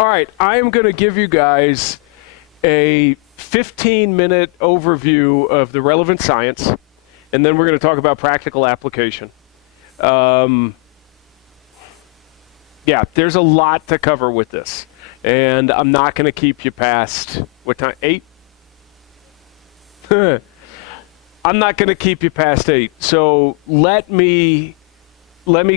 All right, I am going to give you guys a 15-minute overview of the relevant science, and then we're going to talk about practical application. Yeah, there's a lot to cover with this, and I'm not going to keep you past, what time, 8? I'm not going to keep you past 8, so let me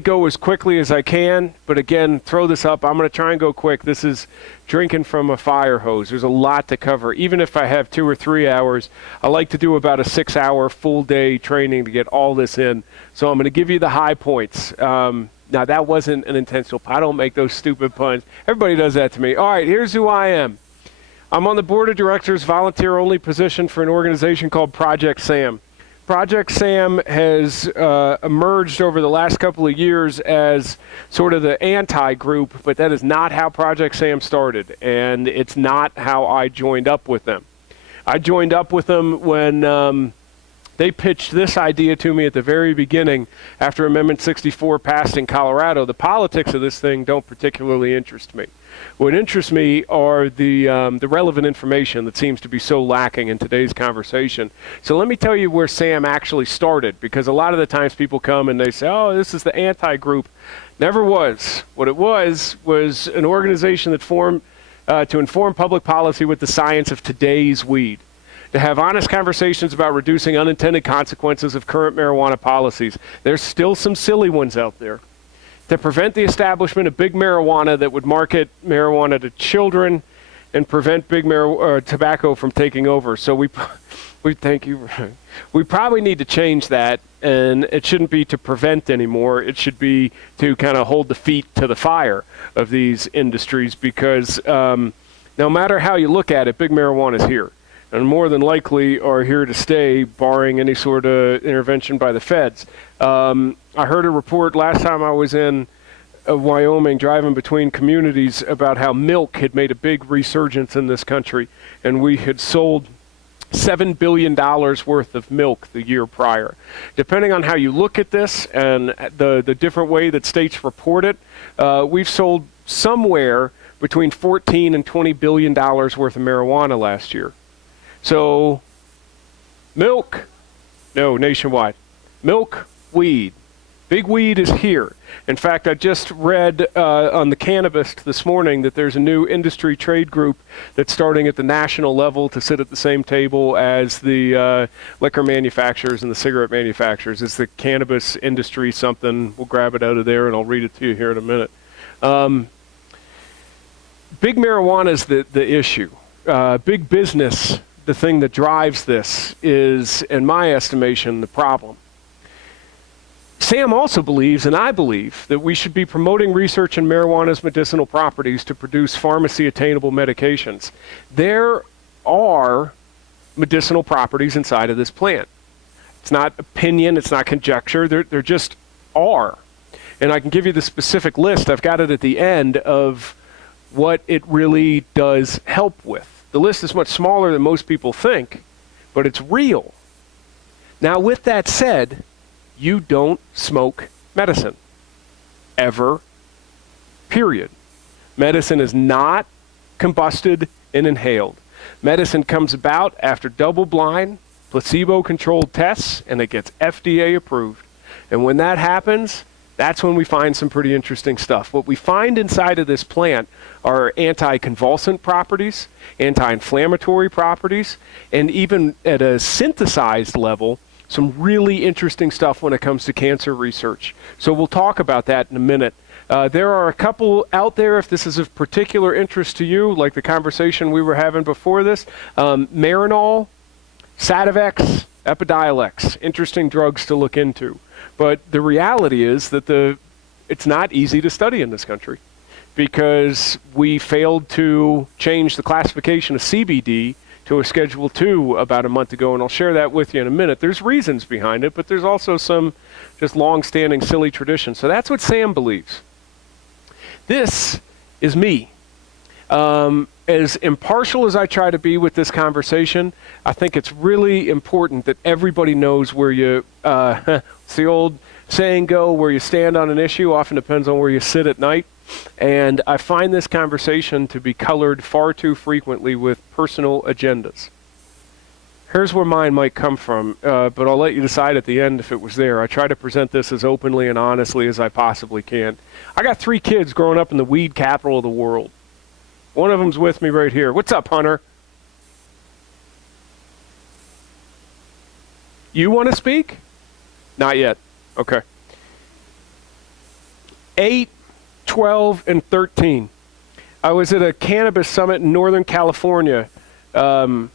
go as quickly as I can, but again, throw this up. I'm going to try and go quick. This is drinking from a fire hose. There's a lot to cover. Even if I have 2 or 3 hours, I like to do about a 6-hour full day training to get all this in. So I'm going to give you the high points. Now, that wasn't an intentional. I don't make those stupid puns. Everybody does that to me. All right, here's who I am. I'm on the board of directors, volunteer-only position for an organization called Project SAM. Project SAM has emerged over the last couple of years as sort of the anti-group, but that is not how Project SAM started, and it's not how I joined up with them. I joined up with them when they pitched this idea to me at the very beginning after Amendment 64 passed in Colorado. The politics of this thing don't particularly interest me. What interests me are the relevant information that seems to be so lacking in today's conversation. So let me tell you where SAM actually started, because a lot of the times people come and they say, oh, this is the anti-group. Never was. What it was an organization that formed to inform public policy with the science of today's weed, to have honest conversations about reducing unintended consequences of current marijuana policies. There's still some silly ones out there. To prevent the establishment of big marijuana that would market marijuana to children and prevent big tobacco from taking over. So we thank you. We probably need to change that, and it shouldn't be to prevent anymore. It should be to kind of hold the feet to the fire of these industries, because no matter how you look at it, big marijuana is here, and more than likely are here to stay, barring any sort of intervention by the feds. I heard a report last time I was in Wyoming, driving between communities, about how milk had made a big resurgence in this country, and we had sold $7 billion worth of milk the year prior. Depending on how you look at this and the different way that states report it, we've sold somewhere between $14 and $20 billion worth of marijuana last year. So, milk, no, nationwide. Milk, weed. Big weed is here. In fact, I just read on the cannabis this morning that there's a new industry trade group that's starting at the national level to sit at the same table as the liquor manufacturers and the cigarette manufacturers. It's the cannabis industry something. We'll grab it out of there, and I'll read it to you here in a minute. Big marijuana is the issue. Big business, the thing that drives this, is, in my estimation, the problem. Sam also believes, and I believe, that we should be promoting research in marijuana's medicinal properties to produce pharmacy-attainable medications. There are medicinal properties inside of this plant. It's not opinion, it's not conjecture, there just are. And I can give you the specific list. I've got it at the end of what it really does help with. The list is much smaller than most people think, but it's real. Now, with that said, you don't smoke medicine. Ever. Period. Medicine is not combusted and inhaled. Medicine comes about after double-blind, placebo-controlled tests, and it gets FDA approved. And when that happens, that's when we find some pretty interesting stuff. What we find inside of this plant are anti-convulsant properties, anti-inflammatory properties, and even at a synthesized level, some really interesting stuff when it comes to cancer research. So we'll talk about that in a minute. There are a couple out there, if this is of particular interest to you, like the conversation we were having before this. Marinol, Sativex, Epidiolex, interesting drugs to look into. But the reality is that it's not easy to study in this country, because we failed to change the classification of CBD to a Schedule II about a month ago, and I'll share that with you in a minute. There's reasons behind it, but there's also some just long-standing silly traditions. So that's what Sam believes. This is me. As impartial as I try to be with this conversation, I think it's really important that everybody knows where you, it's the old saying go, where you stand on an issue often depends on where you sit at night. And I find this conversation to be colored far too frequently with personal agendas. Here's where mine might come from, but I'll let you decide at the end if it was there. I try to present this as openly and honestly as I possibly can. I got 3 kids growing up in the weed capital of the world. One of them's with me right here. What's up, Hunter? You want to speak? Not yet. Okay. 8, 12, and 13. I was at a cannabis summit in Northern California, in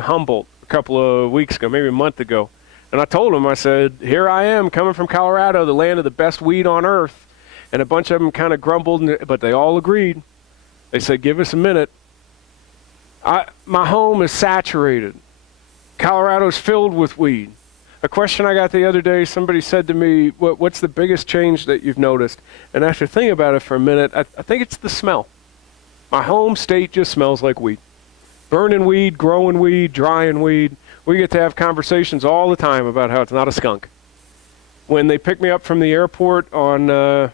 Humboldt, a couple of weeks ago, maybe a month ago. And I told them, I said, here I am coming from Colorado, the land of the best weed on earth. And a bunch of them kind of grumbled, but they all agreed. They said, give us a minute. My home is saturated. Colorado's filled with weed. A question I got the other day, somebody said to me, what's the biggest change that you've noticed? And after thinking about it for a minute, I think it's the smell. My home state just smells like weed. Burning weed, growing weed, drying weed. We get to have conversations all the time about how it's not a skunk. When they picked me up from the airport on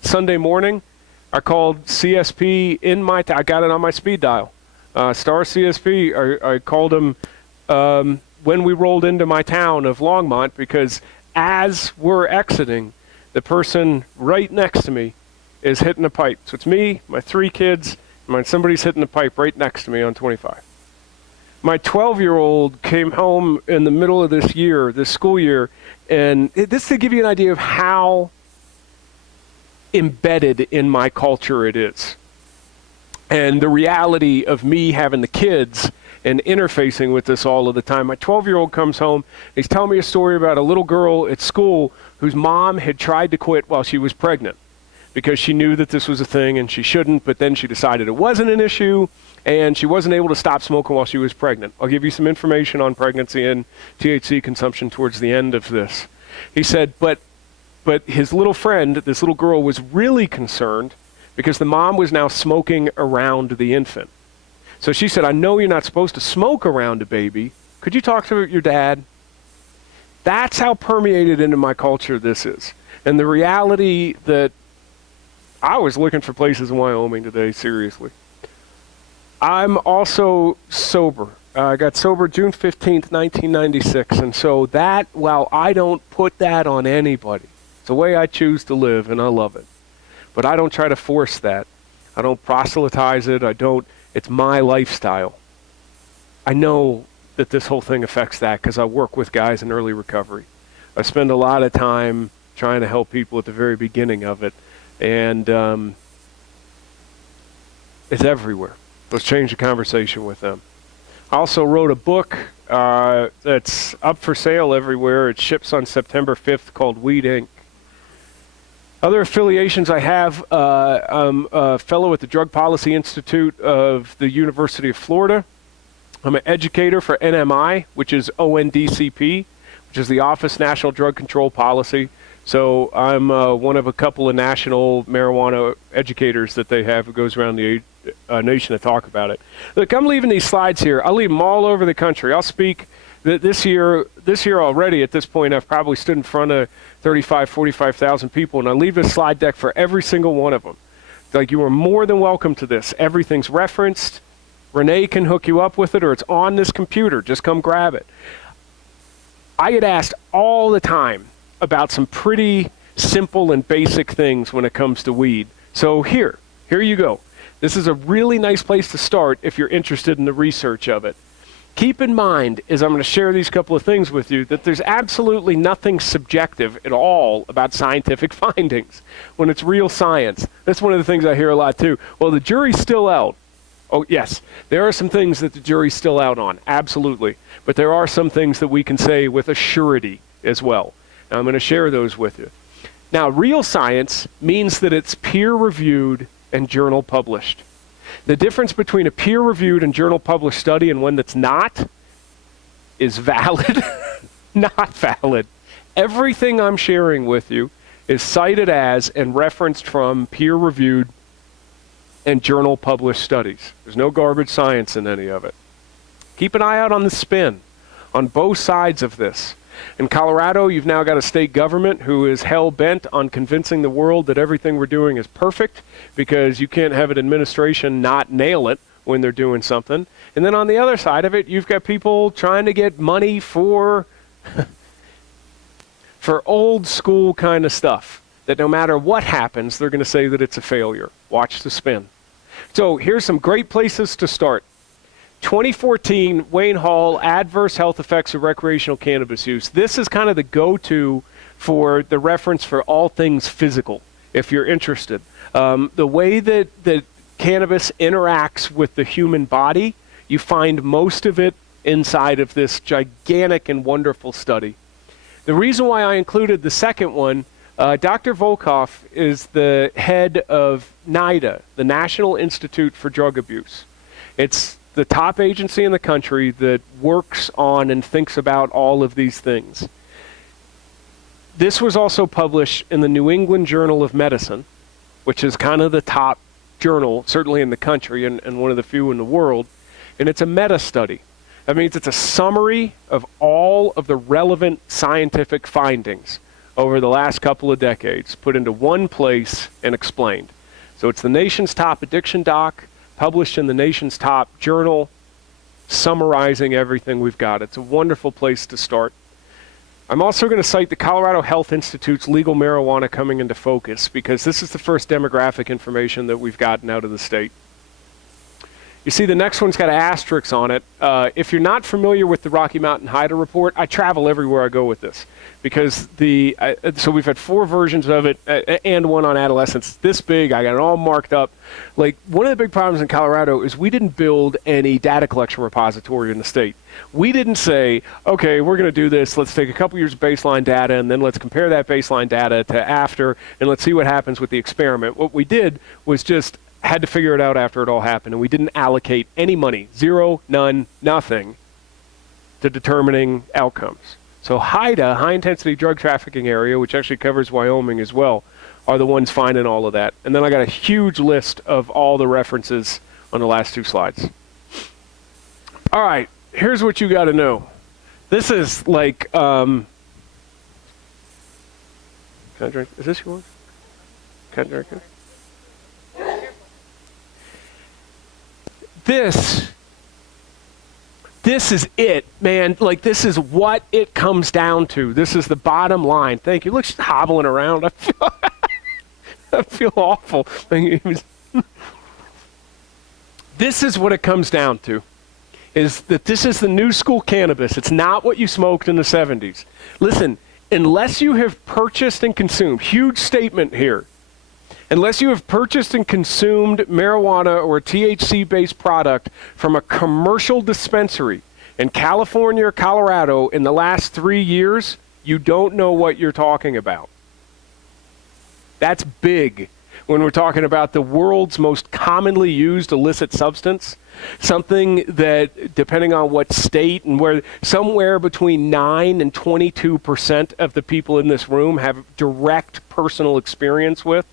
Sunday morning, I called CSP I got it on my speed dial. Star CSP, I called them when we rolled into my town of Longmont, because as we're exiting, the person right next to me is hitting a pipe. So it's me, my 3 kids, and somebody's hitting a pipe right next to me on 25. My 12-year-old came home in the middle of this school year, and this to give you an idea of how embedded in my culture it is. And the reality of me having the kids and interfacing with this all of the time. My 12-year-old comes home, he's telling me a story about a little girl at school whose mom had tried to quit while she was pregnant because she knew that this was a thing and she shouldn't, but then she decided it wasn't an issue and she wasn't able to stop smoking while she was pregnant. I'll give you some information on pregnancy and THC consumption towards the end of this. He said, but his little friend, this little girl, was really concerned because the mom was now smoking around the infant. So she said, I know you're not supposed to smoke around a baby. Could you talk to your dad? That's how permeated into my culture this is. And the reality that I was looking for places in Wyoming today, seriously. I'm also sober. I got sober June 15th, 1996. And so that, while I don't put that on anybody, it's the way I choose to live, and I love it. But I don't try to force that. I don't proselytize it. It's my lifestyle. I know that this whole thing affects that because I work with guys in early recovery. I spend a lot of time trying to help people at the very beginning of it. And it's everywhere. Let's change the conversation with them. I also wrote a book that's up for sale everywhere. It ships on September 5th called Weed Inc. Other affiliations I have, I'm a fellow at the Drug Policy Institute of the University of Florida. I'm an educator for NMI, which is ONDCP, which is the Office National Drug Control Policy. So I'm one of a couple of national marijuana educators that they have who goes around the nation to talk about it. Look, I'm leaving these slides here. I'll leave them all over the country. I'll speak this year already. At this point, I've probably stood in front of 35, 45,000 people, and I leave a slide deck for every single one of them. Like, you are more than welcome to this. Everything's referenced. Renee can hook you up with it, or it's on this computer. Just come grab it. I get asked all the time about some pretty simple and basic things when it comes to weed. So here you go. This is a really nice place to start if you're interested in the research of it. Keep in mind, as I'm going to share these couple of things with you, that there's absolutely nothing subjective at all about scientific findings when it's real science. That's one of the things I hear a lot too. Well, the jury's still out. Oh, yes, there are some things that the jury's still out on, absolutely. But there are some things that we can say with a surety as well. And I'm going to share those with you. Now, real science means that it's peer-reviewed and journal published. The difference between a peer-reviewed and journal-published study and one that's not is valid, not valid. Everything I'm sharing with you is cited as and referenced from peer-reviewed and journal-published studies. There's no garbage science in any of it. Keep an eye out on the spin on both sides of this. In Colorado, you've now got a state government who is hell-bent on convincing the world that everything we're doing is perfect, because you can't have an administration not nail it when they're doing something. And then on the other side of it, you've got people trying to get money for old school kind of stuff, that no matter what happens, they're going to say that it's a failure. Watch the spin. So here's some great places to start. 2014, Wayne Hall, Adverse Health Effects of Recreational Cannabis Use. This is kind of the go-to for the reference for all things physical, if you're interested. The way that cannabis interacts with the human body, you find most of it inside of this gigantic and wonderful study. The reason why I included the second one, Dr. Volkoff is the head of NIDA, the National Institute for Drug Abuse. It's the top agency in the country that works on and thinks about all of these things. This was also published in the New England Journal of Medicine, which is kind of the top journal, certainly in the country, and one of the few in the world. And it's a meta-study. That means it's a summary of all of the relevant scientific findings over the last couple of decades, put into one place and explained. So it's the nation's top addiction doc, published in the nation's top journal, summarizing everything we've got. It's a wonderful place to start. I'm also going to cite the Colorado Health Institute's Legal Marijuana Coming into Focus, because this is the first demographic information that we've gotten out of the state. You see, the next one's got asterisks on it. If you're not familiar with the Rocky Mountain HIDA report, I travel everywhere I go with this, because so we've had 4 versions of it and one on adolescents this big. I got it all marked up. Like, one of the big problems in Colorado is we didn't build any data collection repository in the state. We didn't say, okay, we're going to do this. Let's take a couple years of baseline data, and then let's compare that baseline data to after, and let's see what happens with the experiment. What we did was just had to figure it out after it all happened, and we didn't allocate any money, zero, none, nothing, to determining outcomes. So HIDA, High Intensity Drug Trafficking Area, which actually covers Wyoming as well, are the ones finding all of that. And then I got a huge list of all the references on the last 2 slides. All right, here's what you got to know. This is like, can I drink? Is this yours? Can I drink it? This is it, man. Like, this is what it comes down to. This is the bottom line. Thank you. Look, she's hobbling around. I feel awful. This is what it comes down to, is that this is the new school cannabis. It's not what you smoked in the 70s. Listen, unless you have purchased and consumed, huge statement here, unless you have purchased and consumed marijuana or a THC-based product from a commercial dispensary in California or Colorado in the last 3 years, you don't know what you're talking about. That's big when we're talking about the world's most commonly used illicit substance, something that, depending on what state and where, somewhere between 9 and 22% of the people in this room have direct personal experience with.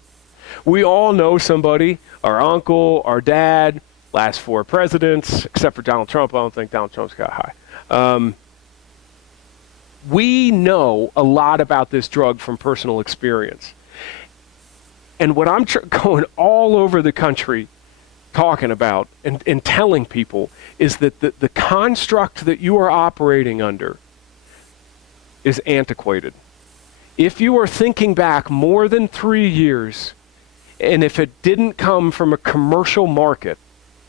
We all know somebody, our uncle, our dad, last 4 presidents, except for Donald Trump. I don't think Donald Trump's got high. We know a lot about this drug from personal experience. And what I'm going all over the country talking about and telling people is that the construct that you are operating under is antiquated. If you are thinking back more than 3 years, and if it didn't come from a commercial market,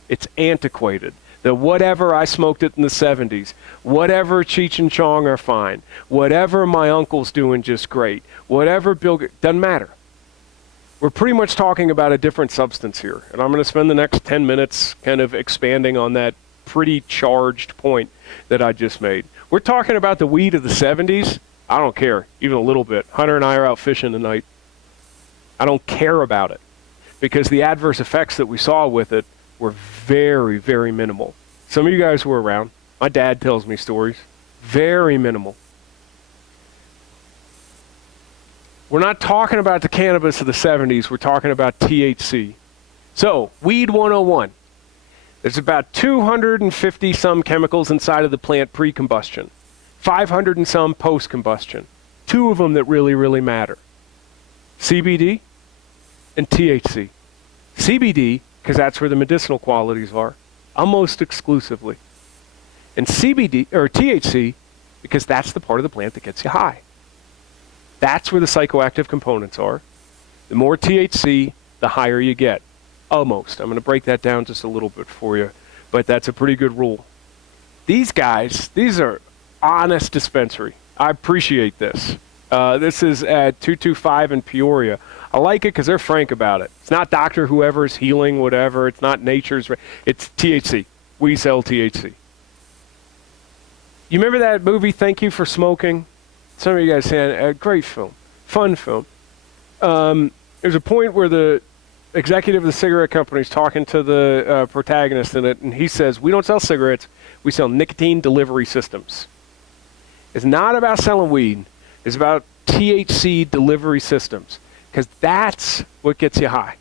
it's antiquated. The whatever I smoked it in the 70s, whatever Cheech and Chong are fine, whatever my uncle's doing just great, whatever Bill, doesn't matter. We're pretty much talking about a different substance here. And I'm going to spend the next 10 minutes kind of expanding on that pretty charged point that I just made. We're talking about the weed of the 70s. I don't care, even a little bit. Hunter and I are out fishing tonight. I don't care about it, because the adverse effects that we saw with it were very, very minimal. Some of you guys were around. My dad tells me stories. Very minimal. We're not talking about the cannabis of the 70s. We're talking about THC. So, Weed 101. There's about 250 some chemicals inside of the plant pre-combustion. 500 and some post-combustion. Two of them that really, really matter. CBD and THC. CBD, because that's where the medicinal qualities are, almost exclusively. And CBD, or THC, because that's the part of the plant that gets you high. That's where the psychoactive components are. The more THC, the higher you get. Almost. I'm going to break that down just a little bit for you, but that's a pretty good rule. These guys, these are honest dispensary. I appreciate this. This is at 225 in Peoria. I like it because they're frank about it. It's not Dr. Whoever's healing whatever. It's not nature's. It's THC. We sell THC. You remember that movie, Thank You for Smoking? Some of you guys saying, a great film. Fun film. There's a point where the executive of the cigarette company is talking to the protagonist in it, and he says, we don't sell cigarettes. We sell nicotine delivery systems. It's not about selling weed. It's about THC delivery systems, because that's what gets you high.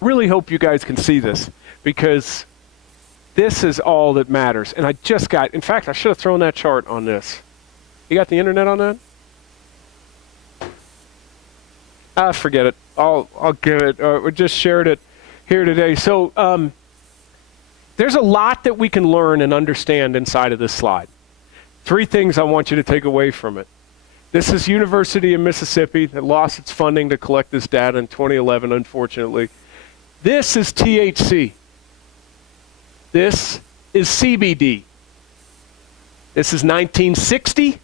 Really hope you guys can see this, because this is all that matters. And I just got, in fact, I should have thrown that chart on this. You got the internet on that? Forget it. I'll give it. We just shared it here today. So there's a lot that we can learn and understand inside of this slide. 3 things I want you to take away from it. This is University of Mississippi that lost its funding to collect this data in 2011, unfortunately. This is THC. This is CBD. This is 1960.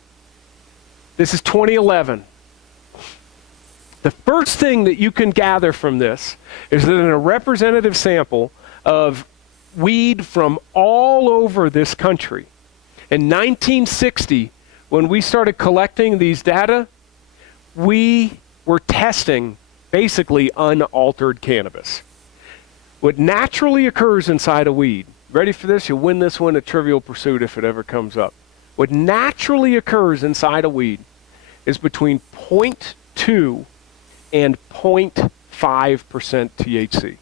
This is 2011. The first thing that you can gather from this is that in a representative sample of weed from all over this country, in 1960, when we started collecting these data, we were testing basically unaltered cannabis. What naturally occurs inside a weed, ready for this? You'll win this one at Trivial Pursuit if it ever comes up. What naturally occurs inside a weed is between 0.2 and 0.5% THC.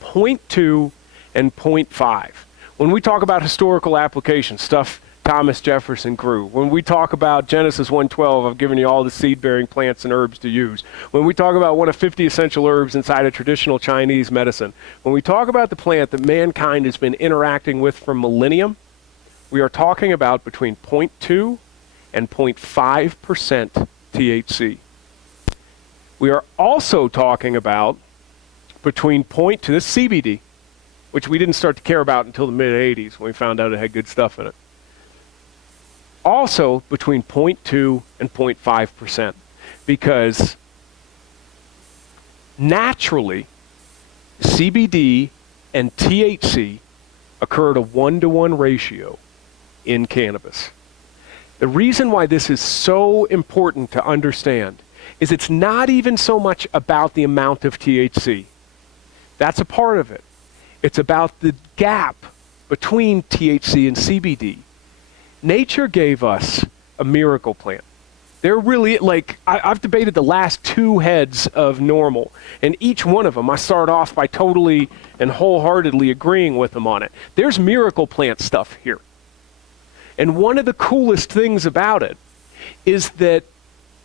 0.2 and 0.5. When we talk about historical application, stuff Thomas Jefferson grew. When we talk about Genesis 1:12, I've given you all the seed-bearing plants and herbs to use. When we talk about one of 50 essential herbs inside of traditional Chinese medicine, when we talk about the plant that mankind has been interacting with for millennium, we are talking about between 0.2 and 0.5% THC. We are also talking about between 0.2, this CBD, which we didn't start to care about until the mid-'80s when we found out it had good stuff in it. Also between 0.2 and 0.5%, because naturally CBD and THC occur at a 1-to-1 ratio in cannabis. The reason why this is so important to understand is it's not even so much about the amount of THC. That's a part of it. It's about the gap between THC and CBD. Nature gave us a miracle plant. They're really, like, I've debated the last 2 heads of normal, and each one of them, I start off by totally and wholeheartedly agreeing with them on it. There's miracle plant stuff here. And one of the coolest things about it is that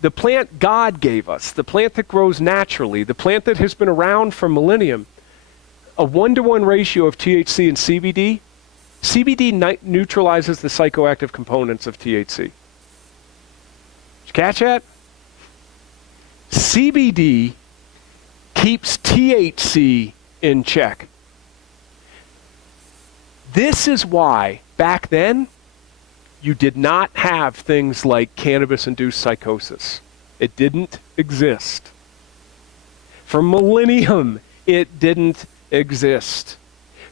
the plant God gave us, the plant that grows naturally, the plant that has been around for millennium, a 1-to-1 ratio of THC and CBD, CBD neutralizes the psychoactive components of THC. Did you catch that? CBD keeps THC in check. This is why, back then, you did not have things like cannabis-induced psychosis. It didn't exist. For millennium, it didn't exist.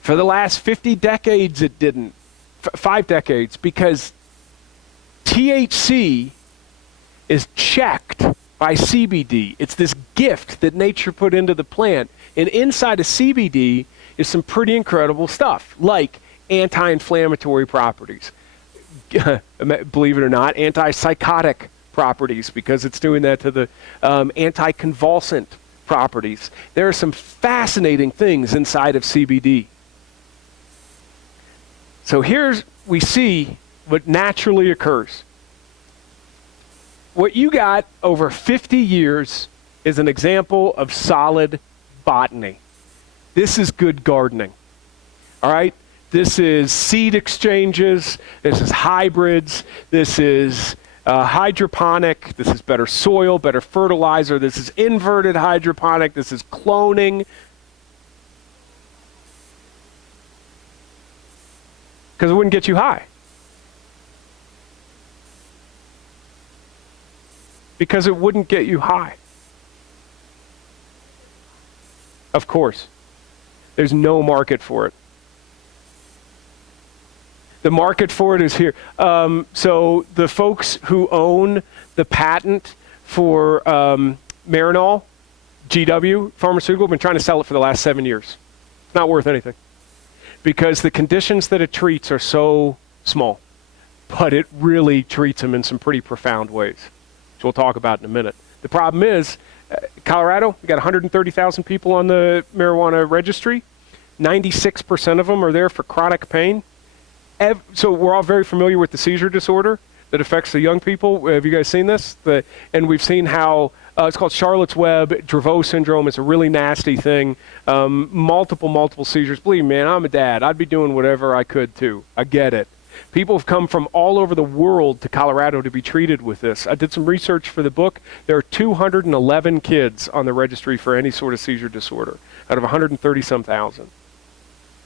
For the last 50 decades, it didn't. 5 decades, because THC is checked by CBD. It's this gift that nature put into the plant. And inside of CBD is some pretty incredible stuff, like anti-inflammatory properties. Believe it or not, antipsychotic properties, because it's doing that to the anticonvulsant properties. There are some fascinating things inside of CBD. So here we see what naturally occurs. What you got over 50 years is an example of solid botany. This is good gardening. All right? This is seed exchanges. This is hybrids. This is hydroponic. This is better soil, better fertilizer. This is inverted hydroponic. This is cloning. Because it wouldn't get you high. Because it wouldn't get you high. Of course. There's no market for it. The market for it is here. So the folks who own the patent for Marinol, GW Pharmaceutical, have been trying to sell it for the last 7 years. It's not worth anything. Because the conditions that it treats are so small. But it really treats them in some pretty profound ways, which we'll talk about in a minute. The problem is, Colorado, we got 130,000 people on the marijuana registry. 96% of them are there for chronic pain. So we're all very familiar with the seizure disorder that affects the young people. Have you guys seen this? And we've seen how it's called Charlotte's Web. Dravet syndrome is a really nasty thing. Multiple seizures. Believe me, man, I'm a dad. I'd be doing whatever I could too. I get it. People have come from all over the world to Colorado to be treated with this. I did some research for the book. There are 211 kids on the registry for any sort of seizure disorder out of 130-some thousand.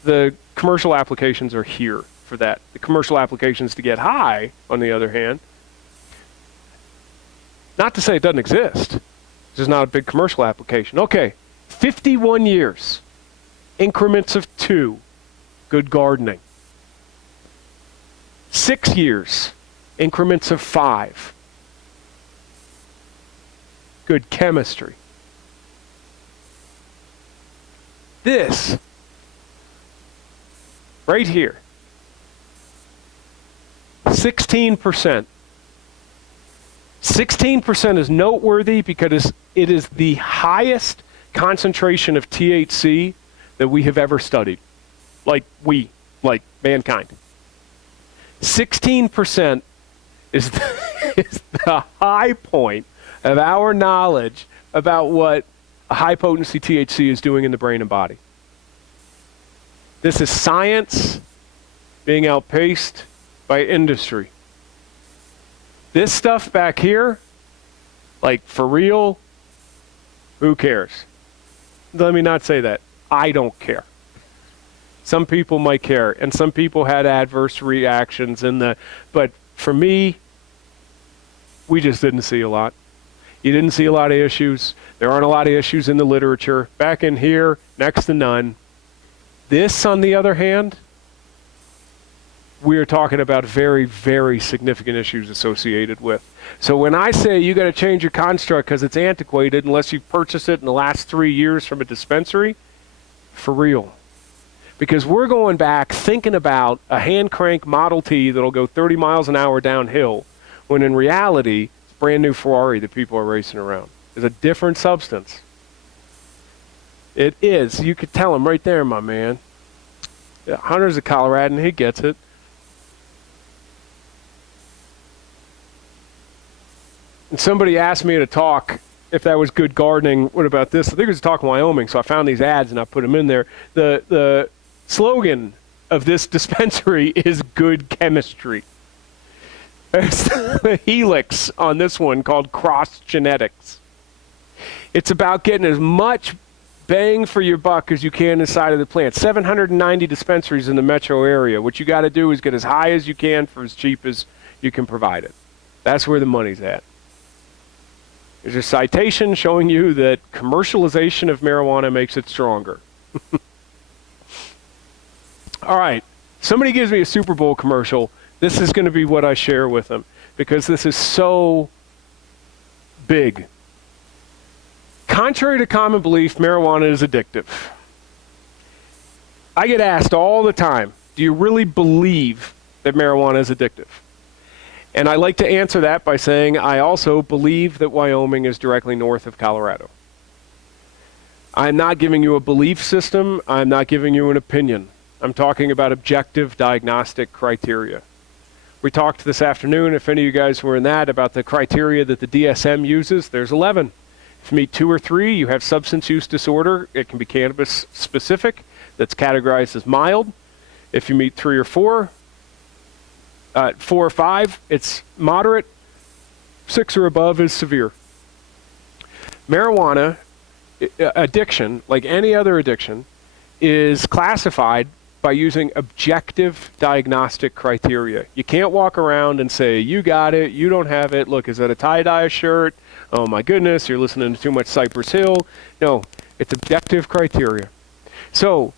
The commercial applications are here for that. The commercial applications to get high, on the other hand, not to say it doesn't exist. It's just not a big commercial application. Okay, 51 years, increments of 2, good gardening. 6 years, increments of 5, good chemistry. This, right here, 16%. 16% is noteworthy because it is the highest concentration of THC that we have ever studied. Like mankind. 16% is the high point of our knowledge about what a high-potency THC is doing in the brain and body. This is science being outpaced by industry. This stuff back here, like for real, who cares? Let me not say that. I don't care. Some people might care, and some people had adverse reactions but for me, we just didn't see a lot. You didn't see a lot of issues. There aren't a lot of issues in the literature. Back in here, next to none. This, on the other hand, we are talking about very, very significant issues associated with. So when I say you got to change your construct because it's antiquated unless you purchased it in the last 3 years from a dispensary, for real. Because we're going back thinking about a hand crank Model T that'll go 30 miles an hour downhill, when in reality, it's a brand new Ferrari that people are racing around. It's a different substance. It is. You could tell him right there, my man. Yeah, Hunter's a Coloradan. He gets it. And somebody asked me at a talk if that was good gardening. What about this? I think it was a talk in Wyoming, so I found these ads and I put them in there. The slogan of this dispensary is good chemistry. There's a helix on this one called cross genetics. It's about getting as much bang for your buck as you can inside of the plant. 790 dispensaries in the metro area. What you got to do is get as high as you can for as cheap as you can provide it. That's where the money's at. There's a citation showing you that commercialization of marijuana makes it stronger. All right. Somebody gives me a Super Bowl commercial. This is going to be what I share with them because this is so big. Contrary to common belief, marijuana is addictive. I get asked all the time, do you really believe that marijuana is addictive? And I like to answer that by saying I also believe that Wyoming is directly north of Colorado. I'm not giving you a belief system. I'm not giving you an opinion. I'm talking about objective diagnostic criteria. We talked this afternoon, if any of you guys were in that, about the criteria that the DSM uses. There's 11. If you meet 2 or 3, you have substance use disorder. It can be cannabis specific. That's categorized as mild. If you meet 3 or 4, 4 or 5, it's moderate. 6 or above is severe. Marijuana addiction, like any other addiction, is classified by using objective diagnostic criteria. You can't walk around and say, you got it, you don't have it, look, is that a tie-dye shirt? Oh my goodness, you're listening to too much Cypress Hill. No, it's objective criteria. So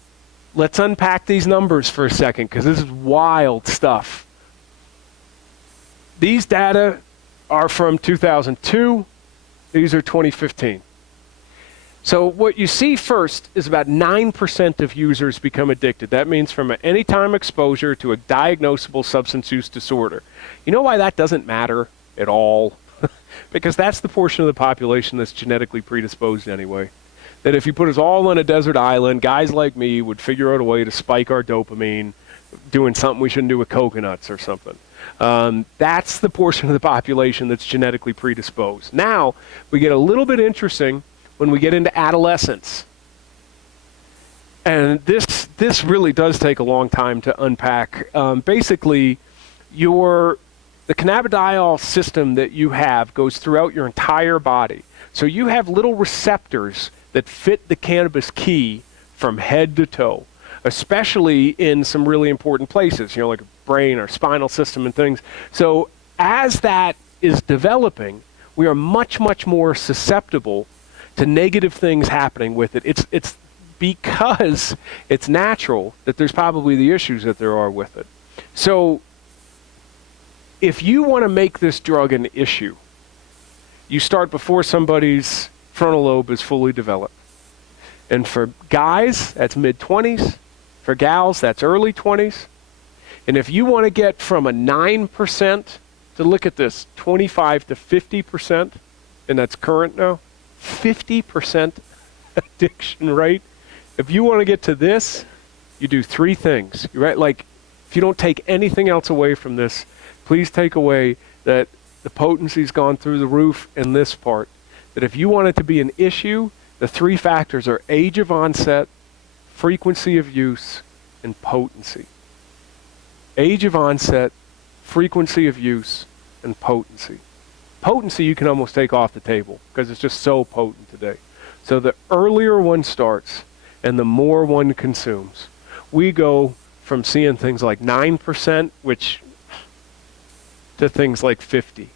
let's unpack these numbers for a second, because this is wild stuff. These data are from 2002. These are 2015. So what you see first is about 9% of users become addicted. That means from any time exposure to a diagnosable substance use disorder. You know why that doesn't matter at all? Because that's the portion of the population that's genetically predisposed anyway. That if you put us all on a desert island, guys like me would figure out a way to spike our dopamine, doing something we shouldn't do with coconuts or something. That's the portion of the population that's genetically predisposed. Now, we get a little bit interesting when we get into adolescence. And this really does take a long time to unpack. Basically, the cannabidiol system that you have goes throughout your entire body. So you have little receptors that fit the cannabis key from head to toe, especially in some really important places, like a brain or spinal system and things. So as that is developing, we are much, much more susceptible to negative things happening with it. It's because it's natural that there's probably the issues that there are with it. So if you want to make this drug an issue, you start before somebody's frontal lobe is fully developed. And for guys, that's mid-20s. For gals, that's early 20s. And if you want to get from a 9% to, look at this, 25 to 50%, and that's current now, 50% addiction rate. If you want to get to this, you do 3 things. Right? Like, if you don't take anything else away from this, please take away that the potency's gone through the roof in this part. That if you want it to be an issue, the 3 factors are age of onset, frequency of use, and potency. Age of onset, frequency of use, and potency. Potency you can almost take off the table because it's just so potent today. So the earlier one starts and the more one consumes. We go from seeing things like 9%, to things like 50.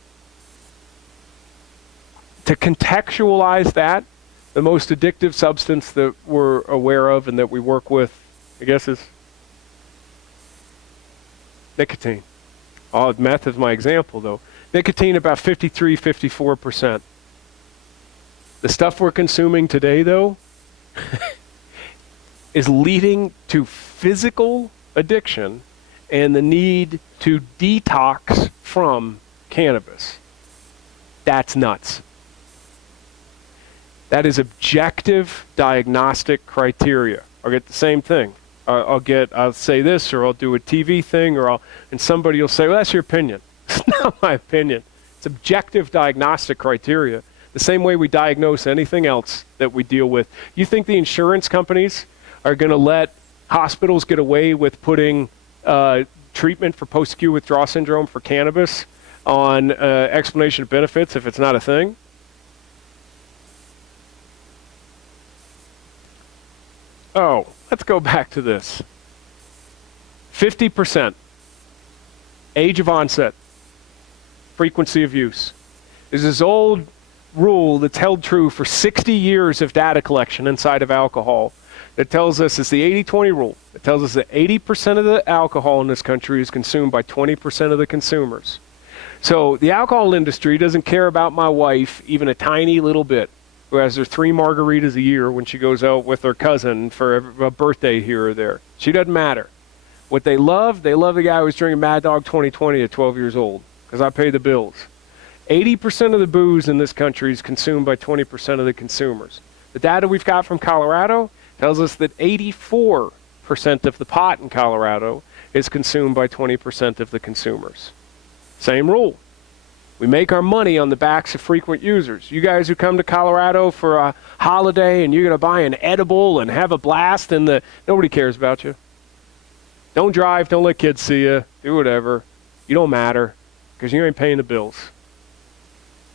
To contextualize that, the most addictive substance that we're aware of and that we work with, I guess, is nicotine. Meth is my example, though. Nicotine, about 53, 54%. The stuff we're consuming today, though, is leading to physical addiction and the need to detox from cannabis. That's nuts. That is objective diagnostic criteria. I'll get the same thing. I'll say this, or I'll do a TV thing, and somebody will say, well, that's your opinion. It's not my opinion. It's objective diagnostic criteria. The same way we diagnose anything else that we deal with. You think the insurance companies are going to let hospitals get away with putting treatment for post-acute withdrawal syndrome for cannabis on explanation of benefits if it's not a thing? Oh, let's go back to this. 50%. Age of onset. Frequency of use. There's this old rule that's held true for 60 years of data collection inside of alcohol that tells us, it's the 80-20 rule. It tells us that 80% of the alcohol in this country is consumed by 20% of the consumers. So the alcohol industry doesn't care about my wife even a tiny little bit, who has her 3 margaritas a year when she goes out with her cousin for a birthday here or there. She doesn't matter. What they love the guy who was drinking Mad Dog 2020 at 12 years old, because I pay the bills. 80% of the booze in this country is consumed by 20% of the consumers. The data we've got from Colorado tells us that 84% of the pot in Colorado is consumed by 20% of the consumers. Same rule. We make our money on the backs of frequent users. You guys who come to Colorado for a holiday and you're going to buy an edible and have a blast, and nobody cares about you. Don't drive. Don't let kids see you. Do whatever. You don't matter because you ain't paying the bills.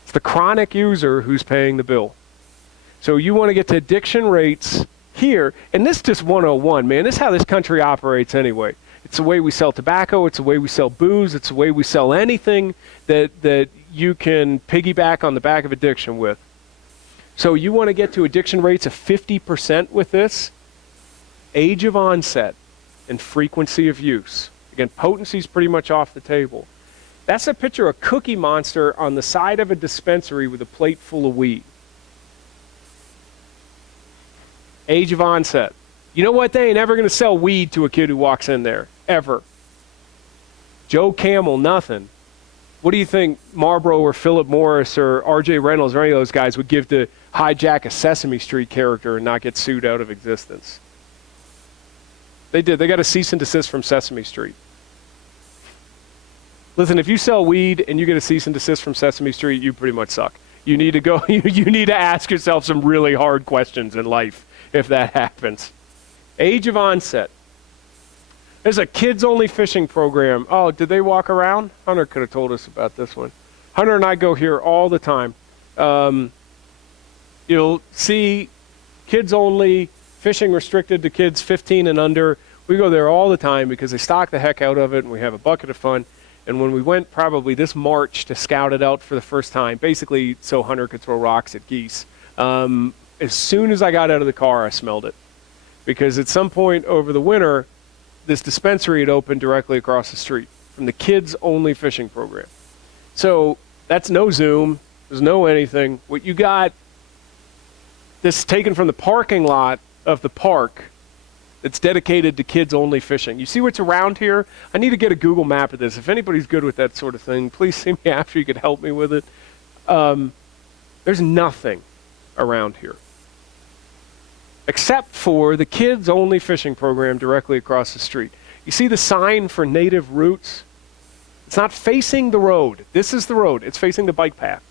It's the chronic user who's paying the bill. So you want to get to addiction rates here, and this is just 101, man. This is how this country operates anyway. It's the way we sell tobacco. It's the way we sell booze. It's the way we sell anything that you can piggyback on the back of addiction with. So you want to get to addiction rates of 50% with this. Age of onset and frequency of use. Again, potency is pretty much off the table. That's a picture of Cookie Monster on the side of a dispensary with a plate full of weed. Age of onset. You know what? They ain't ever going to sell weed to a kid who walks in there. Ever. Joe Camel, nothing. What do you think Marlboro or Philip Morris or R.J. Reynolds or any of those guys would give to hijack a Sesame Street character and not get sued out of existence? They did. They got a cease and desist from Sesame Street. Listen, if you sell weed and you get a cease and desist from Sesame Street, you pretty much suck. You need to go. You need to ask yourself some really hard questions in life if that happens. Age of onset. There's a kids-only fishing program. Oh, did they walk around? Hunter could have told us about this one. Hunter and I go here all the time. You'll see kids-only fishing restricted to kids 15 and under. We go there all the time because they stock the heck out of it, and we have a bucket of fun. And when we went probably this March to scout it out for the first time, basically so Hunter could throw rocks at geese, as soon as I got out of the car, I smelled it. Because at some point over the winter, this dispensary had opened directly across the street from the kids-only fishing program. So that's no Zoom. There's no anything. What you got, this taken from the parking lot of the park that's dedicated to kids-only fishing. You see what's around here? I need to get a Google map of this. If anybody's good with that sort of thing, please see me after. You could help me with it. There's nothing around here, except for the kids-only fishing program directly across the street. You see the sign for Native Roots? It's not facing the road. This is the road. It's facing the bike path.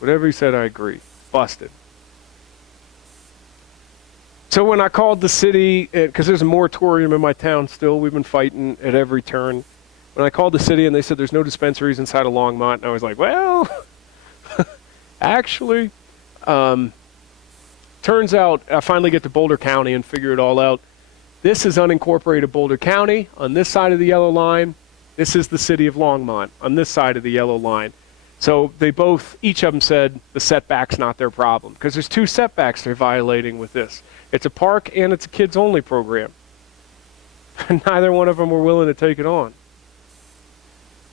Whatever he said, I agree. Busted. So when I called the city, because there's a moratorium in my town still, we've been fighting at every turn. When I called the city and they said there's no dispensaries inside of Longmont, and I was like, well, actually... turns out I finally get to Boulder County and figure it all out. This is unincorporated Boulder County on this side of the yellow line. This is the city of Longmont on this side of the yellow line. So they both, each of them said the setback's not their problem because there's two setbacks they're violating with this. It's a park and it's a kids-only program. And neither one of them were willing to take it on.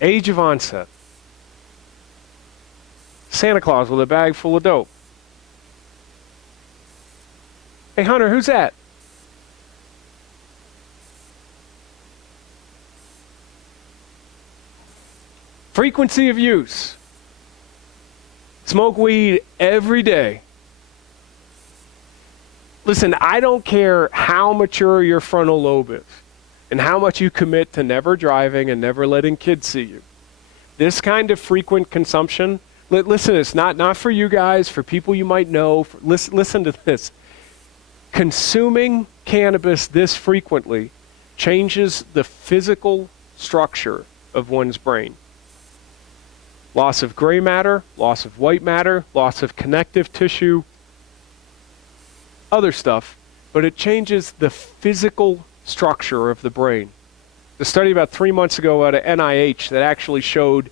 Age of onset. Santa Claus with a bag full of dope. Hey, Hunter, who's that? Frequency of use. Smoke weed every day. Listen, I don't care how mature your frontal lobe is and how much you commit to never driving and never letting kids see you. This kind of frequent consumption, listen, it's not for you guys, for people you might know. Listen to this. Consuming cannabis this frequently changes the physical structure of one's brain. Loss of gray matter, loss of white matter, loss of connective tissue, other stuff, but it changes the physical structure of the brain. The study about 3 months ago out of NIH that actually showed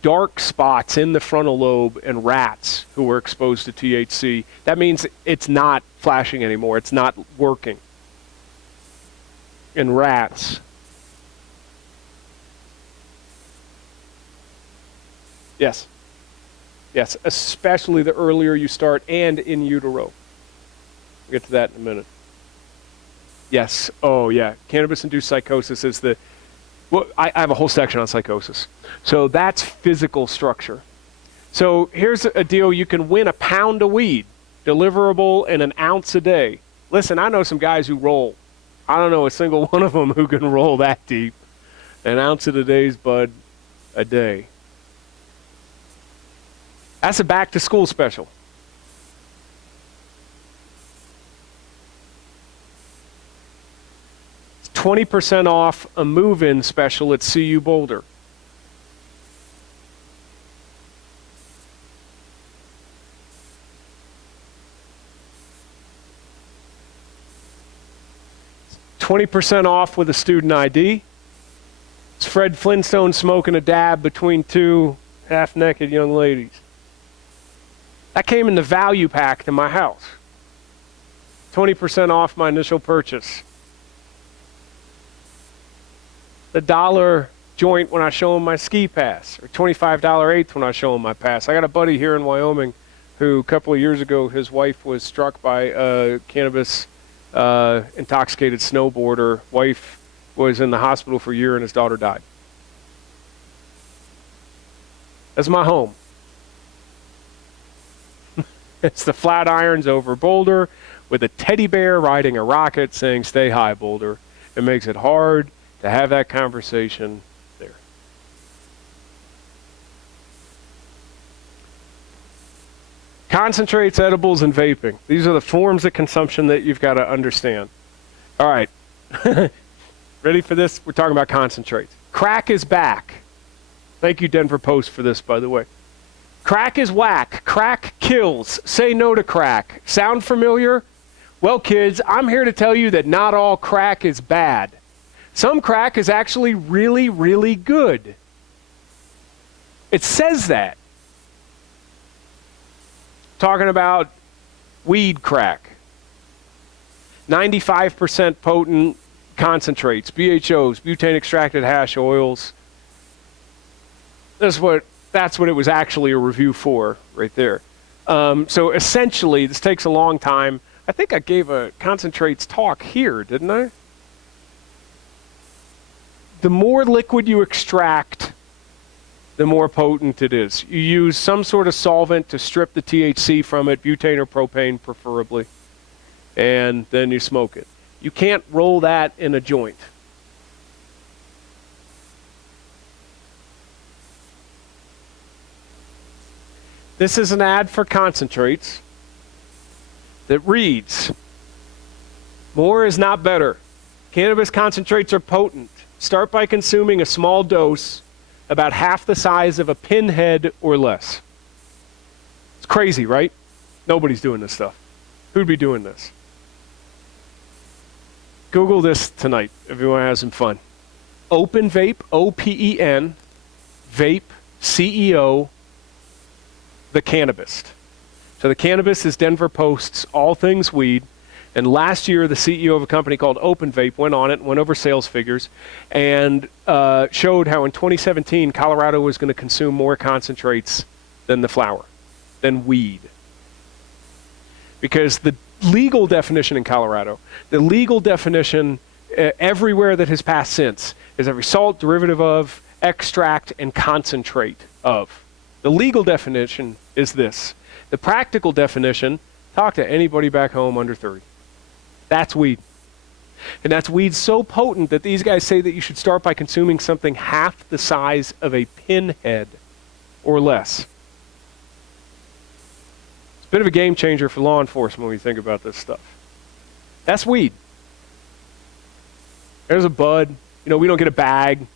dark spots in the frontal lobe in rats who were exposed to THC. That means it's not flashing anymore. It's not working in rats. Yes. Yes, especially the earlier you start and in utero. We'll get to that in a minute. Yes. Oh, yeah. Cannabis-induced psychosis is the... Well, I have a whole section on psychosis. So that's physical structure. So here's a deal. You can win a pound of weed, deliverable in an ounce a day. Listen, I know some guys who roll I don't know a single one of them who can roll that deep. An ounce of today's bud a day. That's a back to school special. It's 20% off a move-in special at CU Boulder. It's 20% off with a student ID. It's Fred Flintstone smoking a dab between two half-naked young ladies. That came in the value pack to my house. 20% off my initial purchase. The $1 joint when I show them my ski pass, or $25 eighth when I show them my pass. I got a buddy here in Wyoming who a couple of years ago, his wife was struck by a cannabis intoxicated snowboarder. Wife was in the hospital for a year and his daughter died. That's my home. It's the Flatirons over Boulder with a teddy bear riding a rocket saying, "Stay high, Boulder." It makes it hard to have that conversation there. Concentrates, edibles, and vaping. These are the forms of consumption that you've got to understand. All right. Ready for this? We're talking about concentrates. Crack is back. Thank you, Denver Post, for this, by the way. Crack is whack. Crack kills. Say no to crack. Sound familiar? Well, kids, I'm here to tell you that not all crack is bad. Some crack is actually really, really good. It says that. Talking about weed crack. 95% potent concentrates, BHOs, butane extracted hash oils. That's what it was actually a review for right there. So essentially, this takes a long time. I think I gave a concentrates talk here, didn't I? The more liquid you extract, the more potent it is. You use some sort of solvent to strip the THC from it, butane or propane preferably, and then you smoke it. You can't roll that in a joint. This is an ad for concentrates that reads, "More is not better. Cannabis concentrates are potent. Start by consuming a small dose, about half the size of a pinhead or less." It's crazy, right? Nobody's doing this stuff. Who'd be doing this? Google this tonight if you want to have some fun. Open Vape, OPEN, Vape, CEO, The Cannabist. So The Cannabist is Denver Post's All Things Weed. And last year, the CEO of a company called Open Vape went on it, went over sales figures, and showed how in 2017, Colorado was going to consume more concentrates than the flower, than weed. Because the legal definition in Colorado, the legal definition everywhere that has passed since, is every salt, derivative of, extract, and concentrate of. The legal definition is this. The practical definition, talk to anybody back home under 30. That's weed. And that's weed so potent that these guys say that you should start by consuming something half the size of a pinhead or less. It's a bit of a game changer for law enforcement when you think about this stuff. That's weed. There's a bud. You know, we don't get a bag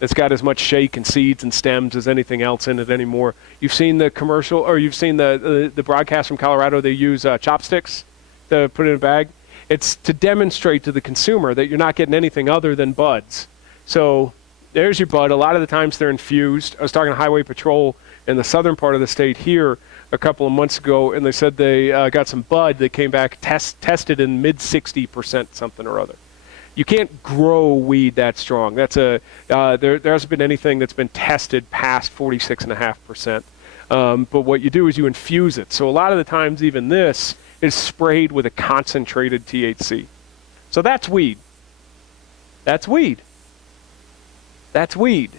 that's got as much shake and seeds and stems as anything else in it anymore. You've seen the commercial, or you've seen the broadcast from Colorado. They use chopsticks to put in a bag. It's to demonstrate to the consumer that you're not getting anything other than buds. So there's your bud. A lot of the times they're infused. I was talking to Highway Patrol in the southern part of the state here a couple of months ago, and they said they got some bud that came back tested in mid 60% something or other. You can't grow weed that strong. That's there hasn't been anything that's been tested past 46.5%. But what you do is you infuse it. So a lot of the times even this is sprayed with a concentrated THC. So that's weed. That's weed. That's weed.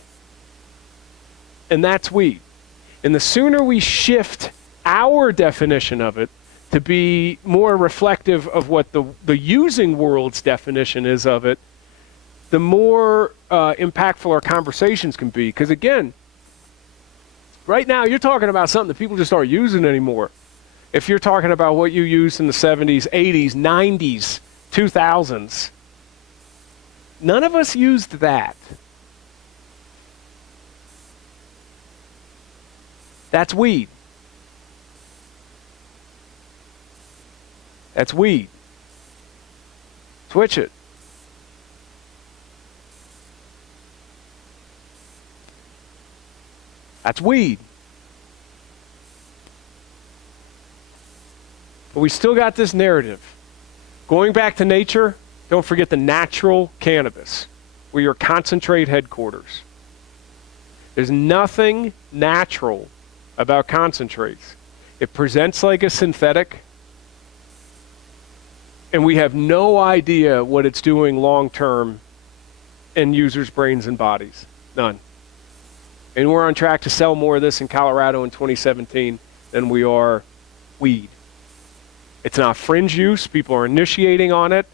And that's weed. And the sooner we shift our definition of it to be more reflective of what the using world's definition is of it, the more impactful our conversations can be. Because again, right now you're talking about something that people just aren't using anymore. If you're talking about what you used in the 70s, 80s, 90s, 2000s, none of us used that. That's weed. That's weed. Switch it. That's weed. But we still got this narrative. Going back to nature, don't forget the natural cannabis. We're your concentrate headquarters. There's nothing natural about concentrates. It presents like a synthetic, and we have no idea what it's doing long term in users' brains and bodies. None. And we're on track to sell more of this in Colorado in 2017 than we are weed. It's not fringe use. People are initiating on it.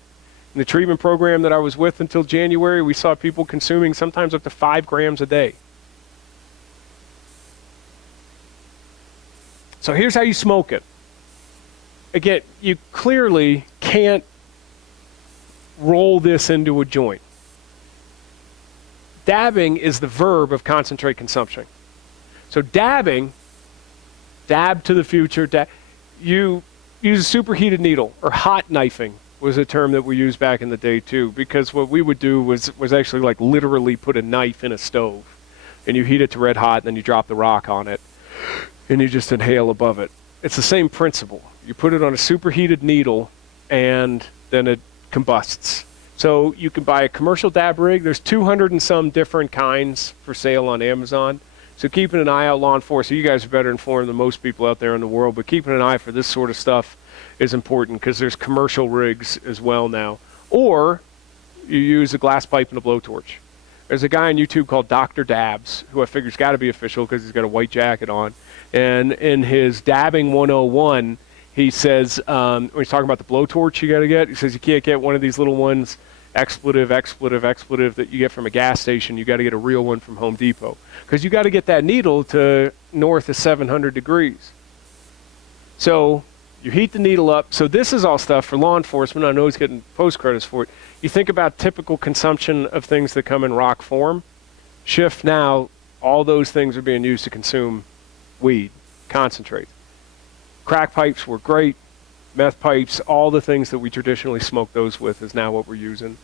In the treatment program that I was with until January, we saw people consuming sometimes up to 5 grams a day. So here's how you smoke it. Again, you clearly can't roll this into a joint. Dabbing is the verb of concentrate consumption. So dabbing, dab to the future, you use a superheated needle, or hot knifing was a term that we used back in the day too, because what we would do was actually like literally put a knife in a stove, and you heat it to red hot, and then you drop the rock on it, and you just inhale above it. It's the same principle. You put it on a superheated needle, and then it combusts. So you can buy a commercial dab rig. There's 200 and some different kinds for sale on Amazon. So keeping an eye out, law enforcement, you guys are better informed than most people out there in the world, but keeping an eye for this sort of stuff is important because there's commercial rigs as well now. Or you use a glass pipe and a blowtorch. There's a guy on YouTube called Dr. Dabs, who I figure's got to be official because he's got a white jacket on. And in his Dabbing 101, he says, when he's talking about the blowtorch you got to get, he says you can't get one of these little ones, expletive, that you get from a gas station. You got to get a real one from Home Depot. Because you got to get that needle to north of 700 degrees. So you heat the needle up. So this is all stuff for law enforcement. I know he's getting post credits for it. You think about typical consumption of things that come in rock form. Shift now, all those things are being used to consume weed, concentrate. Crack pipes were great. Meth pipes, all the things that we traditionally smoke those with is now what we're using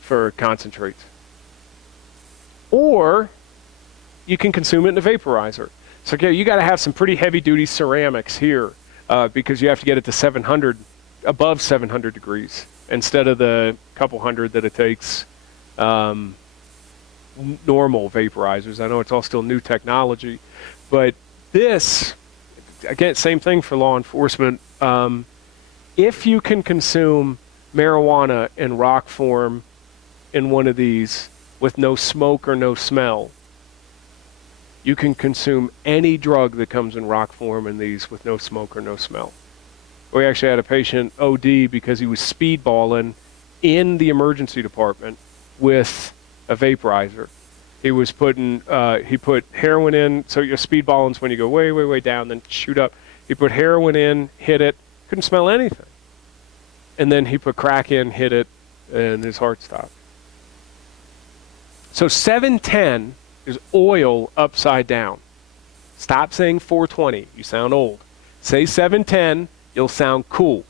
for concentrates. Or you can consume it in a vaporizer. So okay, you got to have some pretty heavy-duty ceramics here because you have to get it to 700, above 700 degrees, instead of the couple hundred that it takes normal vaporizers. I know it's all still new technology, but this, again, same thing for law enforcement. If you can consume marijuana in rock form in one of these with no smoke or no smell, you can consume any drug that comes in rock form in these with no smoke or no smell. We actually had a patient OD because he was speedballing in the emergency department with a vaporizer. He was he put heroin in, so your speedballing's when you go way, way, way down, then shoot up. He put heroin in, hit it, couldn't smell anything. And then he put crack in, hit it, and his heart stopped. So 710 is oil upside down. Stop saying 420. You sound old. Say 710. You'll sound cool.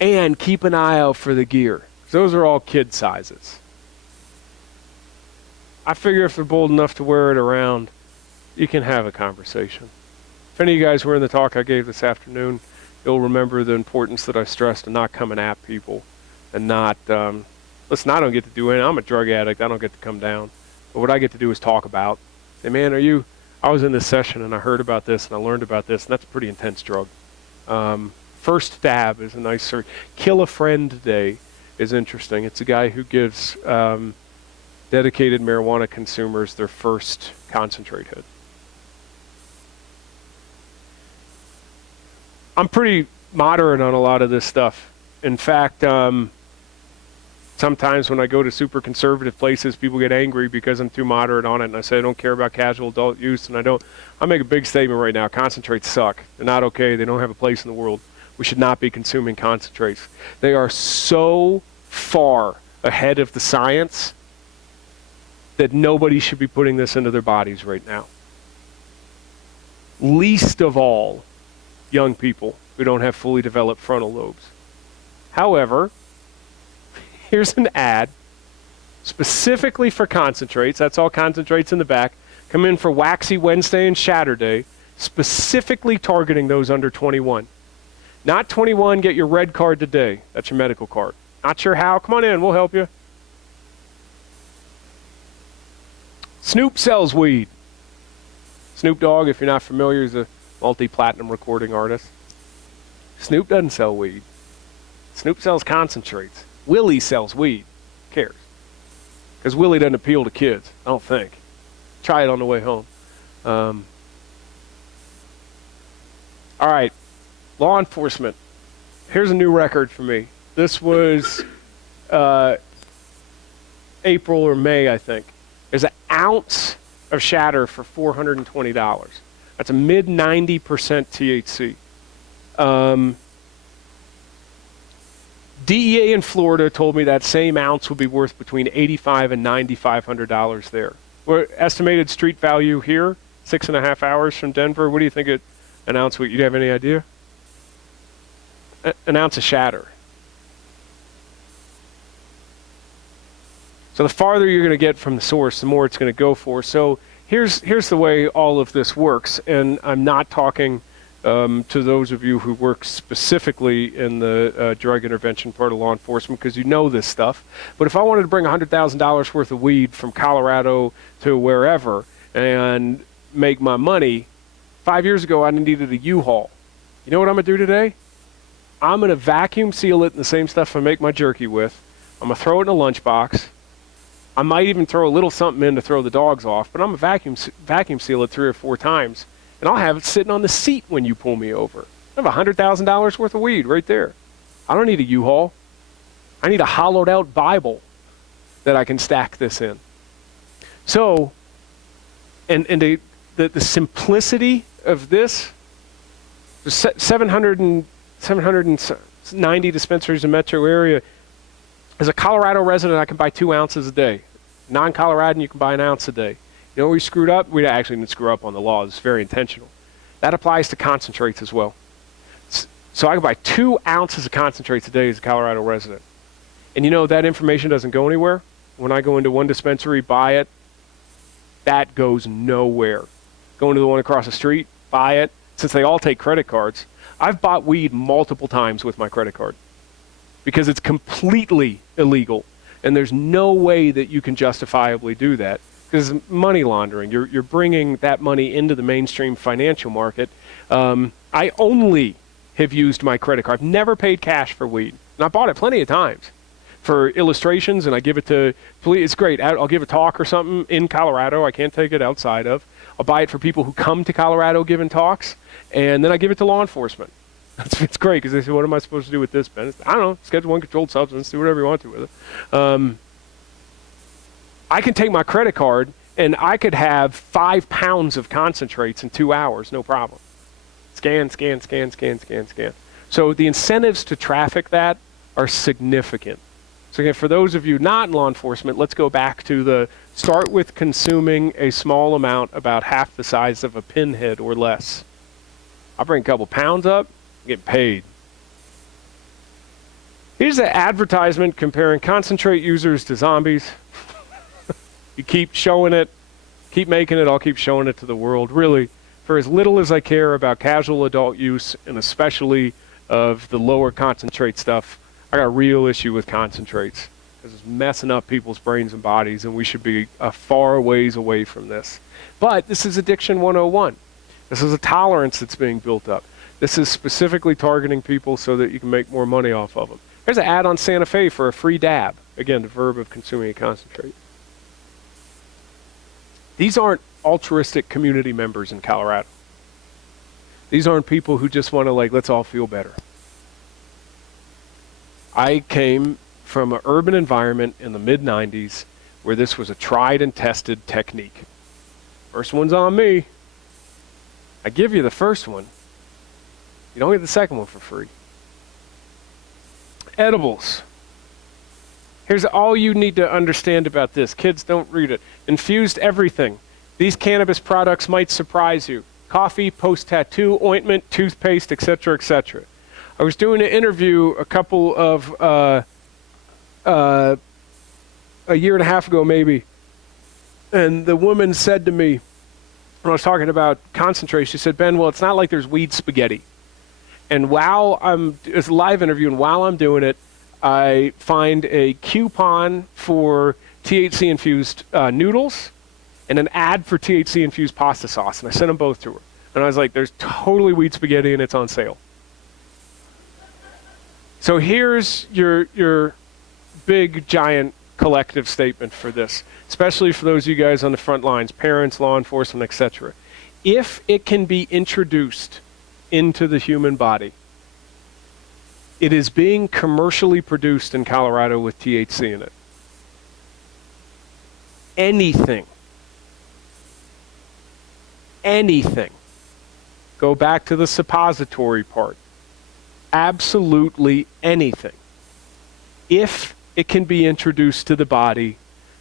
And keep an eye out for the gear. Those are all kid sizes. I figure if they're bold enough to wear it around, you can have a conversation. If any of you guys were in the talk I gave this afternoon, you'll remember the importance that I stressed in not coming at people and not, listen, I don't get to do anything. I'm a drug addict. I don't get to come down. But what I get to do is talk about. Say, man, I was in this session and I heard about this and I learned about this, and that's a pretty intense drug. First Dab is a nice search. Kill a Friend Day is interesting. It's a guy who gives dedicated marijuana consumers their first concentrate hit. I'm pretty moderate on a lot of this stuff. In fact, sometimes when I go to super conservative places, people get angry because I'm too moderate on it, and I say I don't care about casual adult use, and I make a big statement right now. Concentrates suck. They're not okay. They don't have a place in the world. We should not be consuming concentrates. They are so far ahead of the science that nobody should be putting this into their bodies right now. Least of all, young people who don't have fully developed frontal lobes. However, here's an ad specifically for concentrates. That's all concentrates in the back. Come in for Waxy Wednesday and Saturday, specifically targeting those under 21. Not 21, get your red card today. That's your medical card. Not sure how? Come on in, we'll help you. Snoop sells weed. Snoop Dogg, if you're not familiar, is a multi-platinum recording artist. Snoop doesn't sell weed. Snoop sells concentrates. Willie sells weed. Who cares? Because Willie doesn't appeal to kids, I don't think. Try it on the way home. All right, law enforcement. Here's a new record for me. This was April or May, I think. There's an ounce of shatter for $420. That's a mid 90% THC. DEA in Florida told me that same ounce would be worth between $8,500 and $9,500 there. Estimated street value here, 6.5 hours from Denver. What do you think an ounce would? You have any idea? An ounce of shatter. So the farther you're going to get from the source, the more it's going to go for. So here's the way all of this works, and I'm not talking to those of you who work specifically in the drug intervention part of law enforcement, because you know this stuff. But if I wanted to bring $100,000 worth of weed from Colorado to wherever and make my money, 5 years ago I needed a U-Haul. You know what I'm going to do today? I'm going to vacuum seal it in the same stuff I make my jerky with. I'm going to throw it in a lunchbox. I might even throw a little something in to throw the dogs off, but I'm going to vacuum seal it 3 or 4 times. And I'll have it sitting on the seat when you pull me over. I have $100,000 worth of weed right there. I don't need a U-Haul. I need a hollowed out Bible that I can stack this in. So, and the simplicity of this, 790 dispensaries in the metro area. As a Colorado resident, I can buy 2 ounces a day. Non-Coloradan, you can buy an ounce a day. You know where we screwed up? We actually didn't screw up on the law. It's very intentional. That applies to concentrates as well. So I can buy 2 ounces of concentrates a day as a Colorado resident. And you know that information doesn't go anywhere. When I go into one dispensary, buy it, that goes nowhere. Going to the one across the street, buy it. Since they all take credit cards, I've bought weed multiple times with my credit card because it's completely illegal. And there's no way that you can justifiably do that. Because money laundering, you're bringing that money into the mainstream financial market. I only have used my credit card. I've never paid cash for weed. And I bought it plenty of times for illustrations, and I give it to police. It's great. I'll give a talk or something in Colorado. I can't take it outside of. I'll buy it for people who come to Colorado giving talks, and then I give it to law enforcement. It's great because they say, what am I supposed to do with this, Ben? I don't know. Schedule 1 controlled substance. Do whatever you want to with it. I can take my credit card and I could have 5 pounds of concentrates in 2 hours, no problem. Scan, scan, scan, scan, scan, scan. So the incentives to traffic that are significant. So again, for those of you not in law enforcement, let's go back to start with consuming a small amount, about half the size of a pinhead or less. I'll bring a couple pounds up, get paid. Here's an advertisement comparing concentrate users to zombies. You keep showing it, keep making it, I'll keep showing it to the world. Really, for as little as I care about casual adult use, and especially of the lower concentrate stuff, I got a real issue with concentrates. Because it's messing up people's brains and bodies, and we should be a far ways away from this. But this is Addiction 101. This is a tolerance that's being built up. This is specifically targeting people so that you can make more money off of them. There's an ad on Santa Fe for a free dab. Again, the verb of consuming a concentrate. These aren't altruistic community members in Colorado. These aren't people who just want to, let's all feel better. I came from an urban environment in the mid-90s where this was a tried and tested technique. First one's on me. I give you the first one. You don't get the second one for free. Edibles. Here's all you need to understand about this. Kids, don't read it. Infused everything. These cannabis products might surprise you. Coffee, post-tattoo, ointment, toothpaste, etc., etc. I was doing an interview a couple of, a year and a half ago maybe, and the woman said to me, when I was talking about concentrate, she said, Ben, well, it's not like there's weed spaghetti. And it's a live interview, and while I'm doing it, I find a coupon for THC-infused noodles and an ad for THC-infused pasta sauce, and I sent them both to her. And I was like, there's totally weed spaghetti, and it's on sale. So here's your big, giant collective statement for this, especially for those of you guys on the front lines, parents, law enforcement, etc. If it can be introduced into the human body, it is being commercially produced in Colorado with THC in it. Anything. Go back to the suppository part. Absolutely anything. If it can be introduced to the body,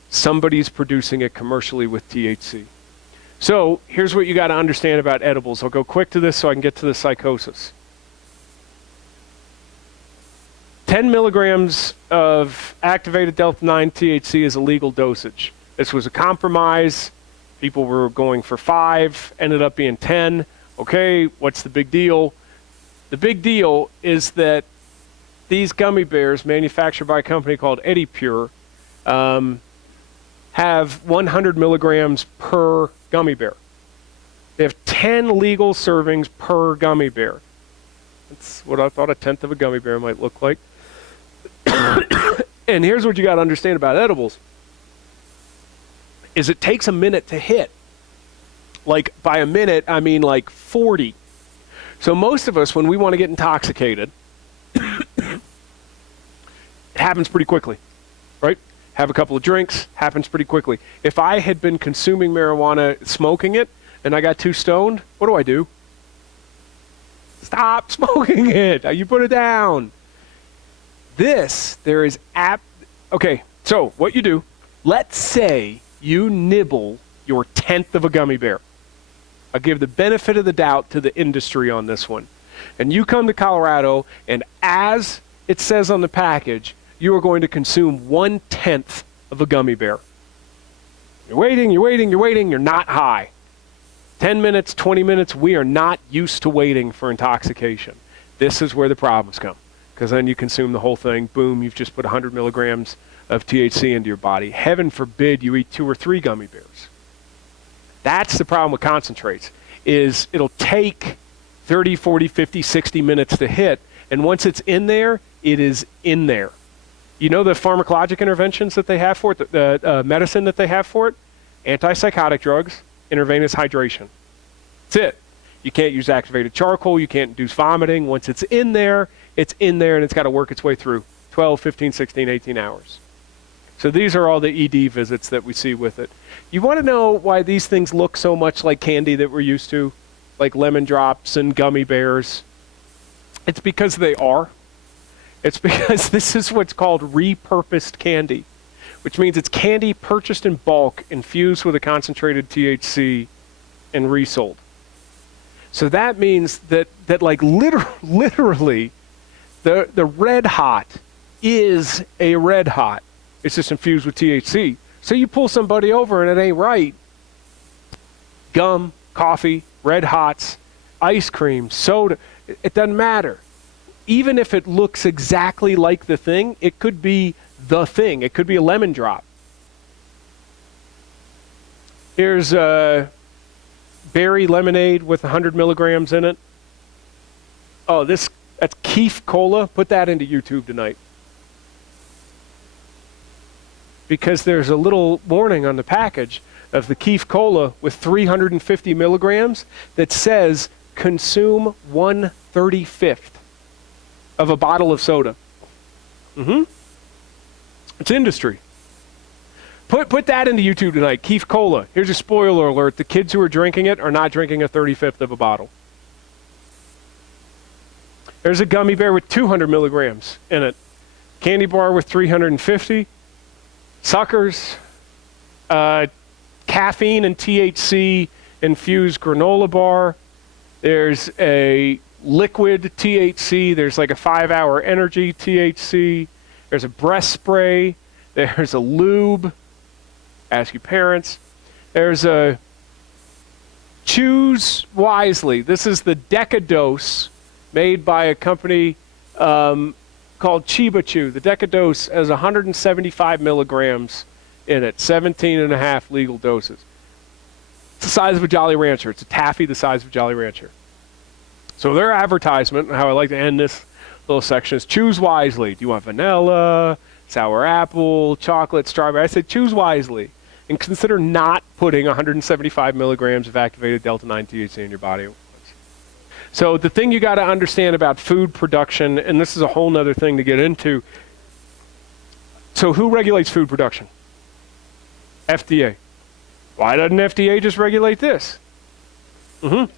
somebody's producing it commercially with THC. So here's what you got to understand about edibles. I'll go quick to this so I can get to the psychosis. 10 milligrams of activated delta-9 THC is a legal dosage. This was a compromise. People were going for 5, ended up being 10. Okay, what's the big deal? The big deal is that these gummy bears, manufactured by a company called EdiPure, have 100 milligrams per gummy bear. They have 10 legal servings per gummy bear. That's what I thought a tenth of a gummy bear might look like. And here's what you got to understand about edibles, is it takes a minute to hit. Like, by a minute, I mean like 40. So most of us, when we want to get intoxicated, it happens pretty quickly, right? Have a couple of drinks, happens pretty quickly. If I had been consuming marijuana, smoking it, and I got too stoned, what do? Stop smoking it. You put it down. Okay, so what you do, let's say you nibble your tenth of a gummy bear. I'll give the benefit of the doubt to the industry on this one. And you come to Colorado, and as it says on the package, you are going to consume 1/10 of a gummy bear. You're waiting, you're not high. 10 minutes, 20 minutes, we are not used to waiting for intoxication. This is where the problems come. Because then you consume the whole thing, boom, you've just put 100 milligrams of THC into your body. Heaven forbid you eat 2 or 3 gummy bears. That's the problem with concentrates, is it'll take 30, 40, 50, 60 minutes to hit, and once it's in there, it is in there. You know the pharmacologic interventions that they have for it, the medicine that they have for it? Antipsychotic drugs, intravenous hydration. That's it. You can't use activated charcoal, you can't induce vomiting. Once it's in there, and it's got to work its way through 12, 15, 16, 18 hours. So these are all the ED visits that we see with it. You want to know why these things look so much like candy that we're used to, like lemon drops and gummy bears? It's because they are. It's because this is what's called repurposed candy, which means it's candy purchased in bulk, infused with a concentrated THC, and resold. So that means that like literally, the Red Hot is a Red Hot. It's just infused with THC. So you pull somebody over and it ain't right. Gum, coffee, Red Hots, ice cream, soda, it doesn't matter. Even if it looks exactly like the thing, it could be the thing. It could be a lemon drop. Here's berry lemonade with 100 milligrams in it. Oh, that's Keef Cola. Put that into YouTube tonight. Because there's a little warning on the package of the Keef Cola with 350 milligrams that says consume 1/35 of a bottle of soda. It's industry. Put that into YouTube tonight. Keef Cola. Here's a spoiler alert. The kids who are drinking it are not drinking a 35th of a bottle. There's a gummy bear with 200 milligrams in it. Candy bar with 350. Suckers. Caffeine and THC infused granola bar. There's a liquid THC. There's like a 5-hour energy THC. There's a breast spray. There's a lube. Ask your parents. There's a Choose Wisely. This is the Decadose made by a company called Chiba Chew. The Decadose has 175 milligrams in it, 17 and a half legal doses. It's the size of a Jolly Rancher. It's a taffy the size of a Jolly Rancher. So their advertisement, and how I like to end this little section, is choose wisely. Do you want vanilla, sour apple, chocolate, strawberry? I said choose wisely. And consider not putting 175 milligrams of activated delta-9 THC in your body. So the thing you got to understand about food production, and this is a whole nother thing to get into. So who regulates food production? FDA. Why doesn't FDA just regulate this? Because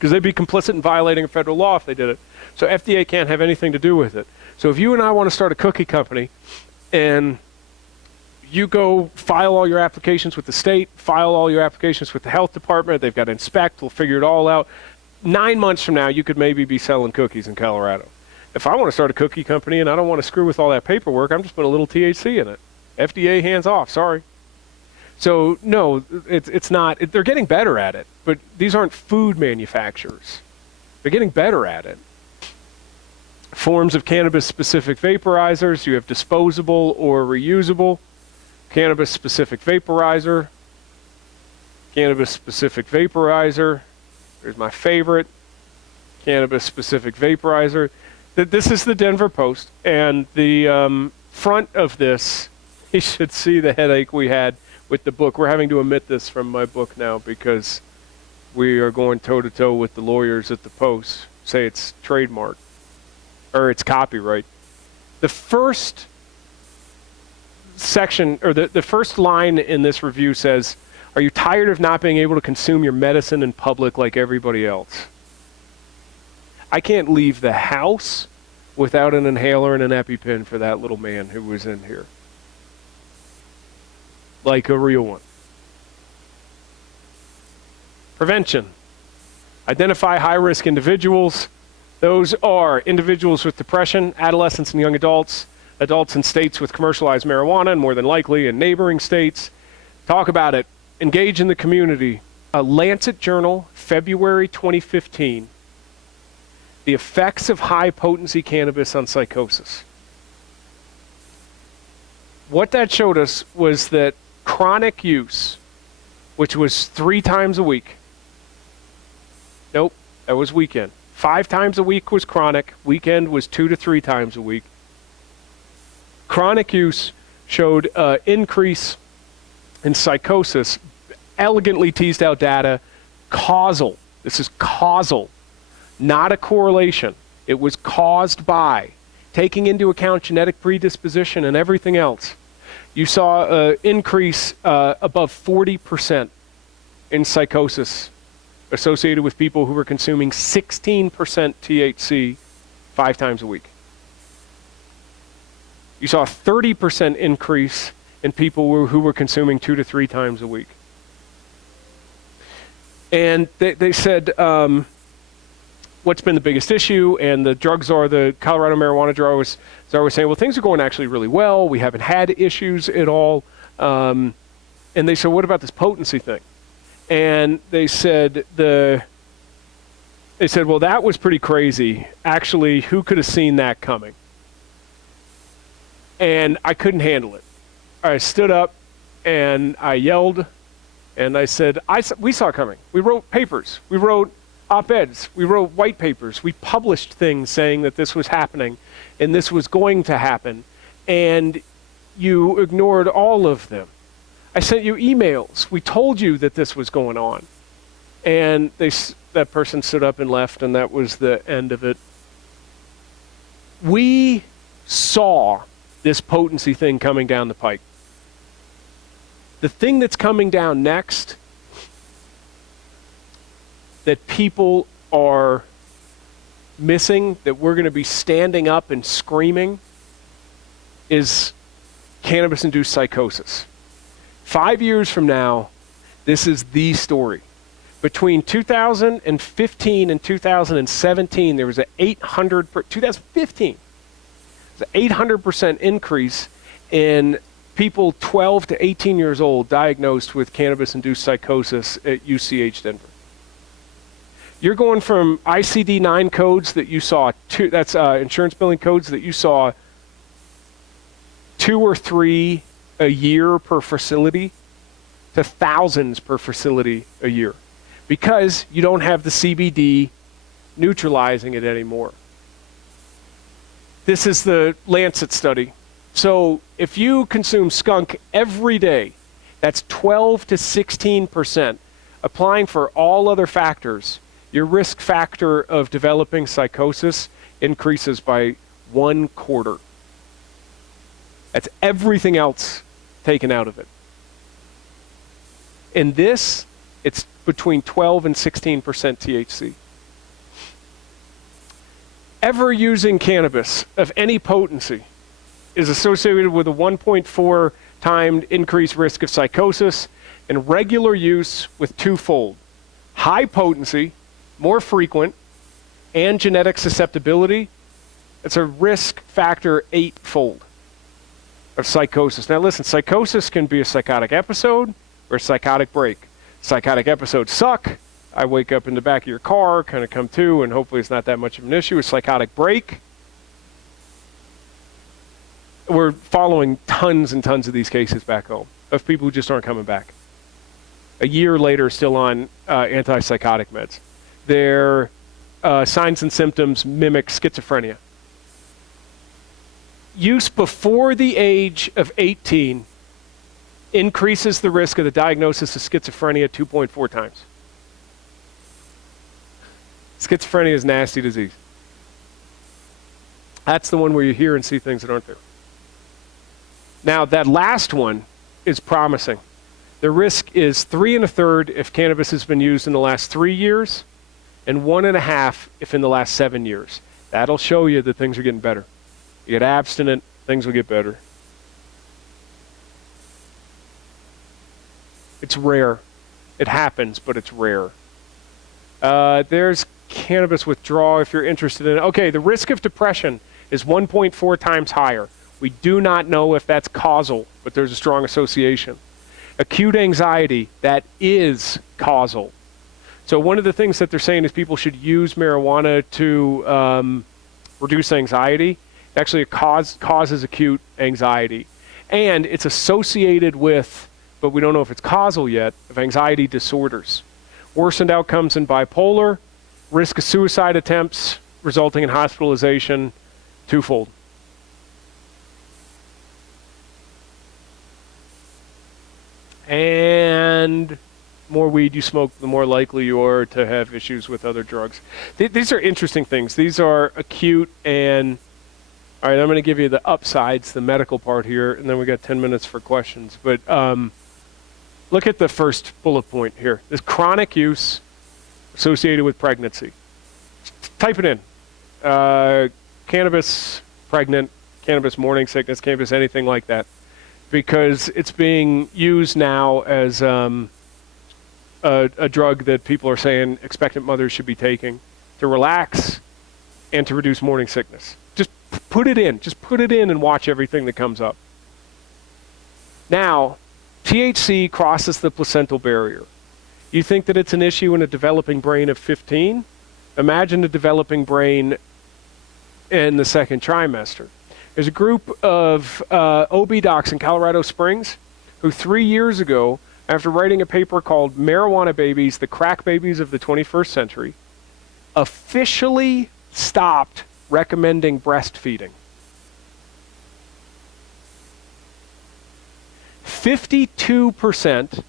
they'd be complicit in violating a federal law if they did it. So FDA can't have anything to do with it. So if you and I want to start a cookie company, and you go file all your applications with the state, file all your applications with the health department, they've got to inspect, we'll figure it all out. 9 months from now, you could maybe be selling cookies in Colorado. If I want to start a cookie company and I don't want to screw with all that paperwork, I'm just putting a little THC in it. FDA hands off, sorry. So no, it's not, they're getting better at it, but these aren't food manufacturers. They're getting better at it. Forms of cannabis-specific vaporizers, you have disposable or reusable. Cannabis-specific vaporizer. Cannabis-specific vaporizer. Here's my favorite. Cannabis-specific vaporizer. This is the Denver Post, and the front of this, you should see the headache we had with the book. We're having to omit this from my book now because we are going toe-to-toe with the lawyers at the Post. Say it's trademark, or it's copyright. The first section, or the first line in this review says, "Are you tired of not being able to consume your medicine in public like everybody else?" I can't leave the house without an inhaler and an EpiPen for that little man who was in here. Like a real one. Prevention. Identify high-risk individuals. Those are individuals with depression, adolescents and young adults, adults in states with commercialized marijuana, and more than likely in neighboring states. Talk about it. Engage in the community. A Lancet Journal, February 2015. The effects of high-potency cannabis on psychosis. What that showed us was that chronic use, which was 3 times a week. Nope, that was weekend. 5 times a week was chronic. Weekend was 2 to 3 times a week. Chronic use showed increase in psychosis. Elegantly teased out data. Causal. This is causal. Not a correlation. It was caused by, taking into account genetic predisposition and everything else. You saw an increase above 40% in psychosis associated with people who were consuming 16% THC 5 times a week. You saw a 30% increase in people who were consuming 2 to 3 times a week. And they said, what's been the biggest issue? And the drug czar, the Colorado marijuana czar was saying, well, things are going actually really well. We haven't had issues at all. And they said, what about this potency thing? And they said, well, that was pretty crazy. Actually, who could have seen that coming? And I couldn't handle it. I stood up and I yelled and I said, we saw it coming. We wrote papers. We wrote op-eds. We wrote white papers. We published things saying that this was happening and this was going to happen. And you ignored all of them. I sent you emails. We told you that this was going on. And that person stood up and left, and that was the end of it. We saw this potency thing coming down the pike. The thing that's coming down next that people are missing, that we're going to be standing up and screaming, is cannabis-induced psychosis. 5 years from now, this is the story. Between 2015 and 2017, there was an 2015, an 800% increase in people 12 to 18 years old diagnosed with cannabis-induced psychosis at UCH Denver. You're going from ICD-9 codes that you saw, that's insurance billing codes that you saw 2 or 3 a year per facility, to thousands per facility a year, because you don't have the CBD neutralizing it anymore. This is the Lancet study. So if you consume skunk every day, that's 12 to 16%. Applying for all other factors, your risk factor of developing psychosis increases by 1/4. That's everything else taken out of it. In this, it's between 12 and 16% THC. Ever using cannabis of any potency is associated with a 1.4 times increased risk of psychosis, and regular use with twofold: high potency, more frequent, and genetic susceptibility. It's a risk factor 8-fold of psychosis. Now listen, psychosis can be a psychotic episode or a psychotic break. Psychotic episodes suck. I wake up in the back of your car, kind of come to, and hopefully it's not that much of an issue. A psychotic break. We're following tons and tons of these cases back home of people who just aren't coming back. A year later, still on antipsychotic meds. Their signs and symptoms mimic schizophrenia. Use before the age of 18 increases the risk of the diagnosis of schizophrenia 2.4 times. Schizophrenia is a nasty disease. That's the one where you hear and see things that aren't there. Now, that last one is promising. The risk is 3 1/3 if cannabis has been used in the last 3 years, and 1 1/2 if in the last 7 years. That'll show you that things are getting better. You get abstinent, things will get better. It's rare. It happens, but it's rare. There's cannabis withdrawal if you're interested in it. Okay, the risk of depression is 1.4 times higher. We do not know if that's causal, but there's a strong association. Acute anxiety, that is causal. So one of the things that they're saying is people should use marijuana to reduce anxiety. Actually, it causes acute anxiety. And it's associated with, but we don't know if it's causal yet, of anxiety disorders. Worsened outcomes in bipolar, risk of suicide attempts resulting in hospitalization, twofold. And more weed you smoke, the more likely you are to have issues with other drugs. These are interesting things. These are acute and... All right, I'm going to give you the upsides, the medical part here, and then we got 10 minutes for questions. But look at the first bullet point here. This chronic use associated with pregnancy. Type it in. Cannabis pregnant, cannabis morning sickness, cannabis anything like that. Because it's being used now as a drug that people are saying expectant mothers should be taking to relax and to reduce morning sickness. Just put it in. Just put it in and watch everything that comes up. Now, THC crosses the placental barrier. You think that it's an issue in a developing brain of 15? Imagine a developing brain in the second trimester. There's a group of OB docs in Colorado Springs who 3 years ago, after writing a paper called Marijuana Babies, the Crack Babies of the 21st Century, officially stopped recommending breastfeeding. 52%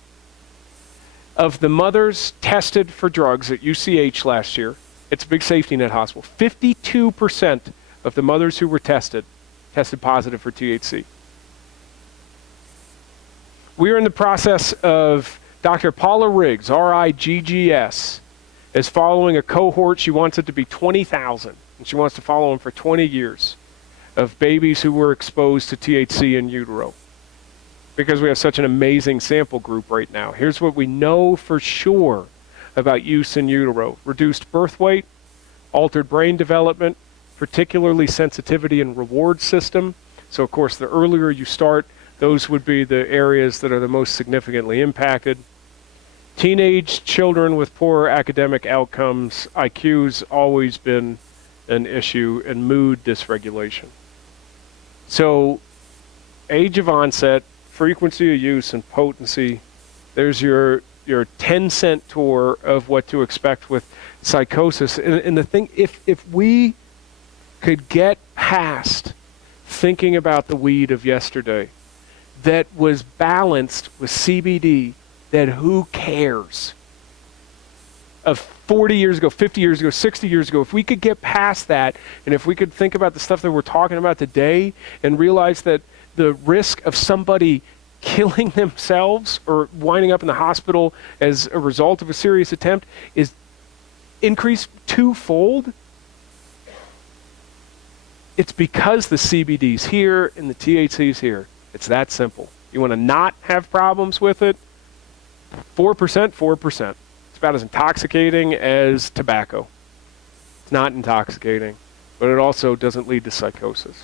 of the mothers tested for drugs at UCH last year, it's a big safety net hospital, 52% of the mothers who were tested tested positive for THC. We are in the process of Dr. Paula Riggs, R-I-G-G-S, is following a cohort. She wants it to be 20,000, and she wants to follow them for 20 years of babies who were exposed to THC in utero, because we have such an amazing sample group right now. Here's what we know for sure about use in utero: reduced birth weight, altered brain development, particularly sensitivity and reward system. So, of course, the earlier you start, those would be the areas that are the most significantly impacted. Teenage children with poor academic outcomes, IQ's always been an issue, and mood dysregulation. So, age of onset, frequency of use, and potency, there's your 10-cent tour of what to expect with psychosis. And the thing, if we could get past thinking about the weed of yesterday that was balanced with CBD, that who cares, of 40 years ago, 50 years ago, 60 years ago, if we could get past that, and if we could think about the stuff that we're talking about today and realize that the risk of somebody killing themselves or winding up in the hospital as a result of a serious attempt is increased twofold, it's because the CBD's here and the THC's here. It's that simple. You want to not have problems with it? 4%, 4%. It's about as intoxicating as tobacco. It's not intoxicating, but it also doesn't lead to psychosis.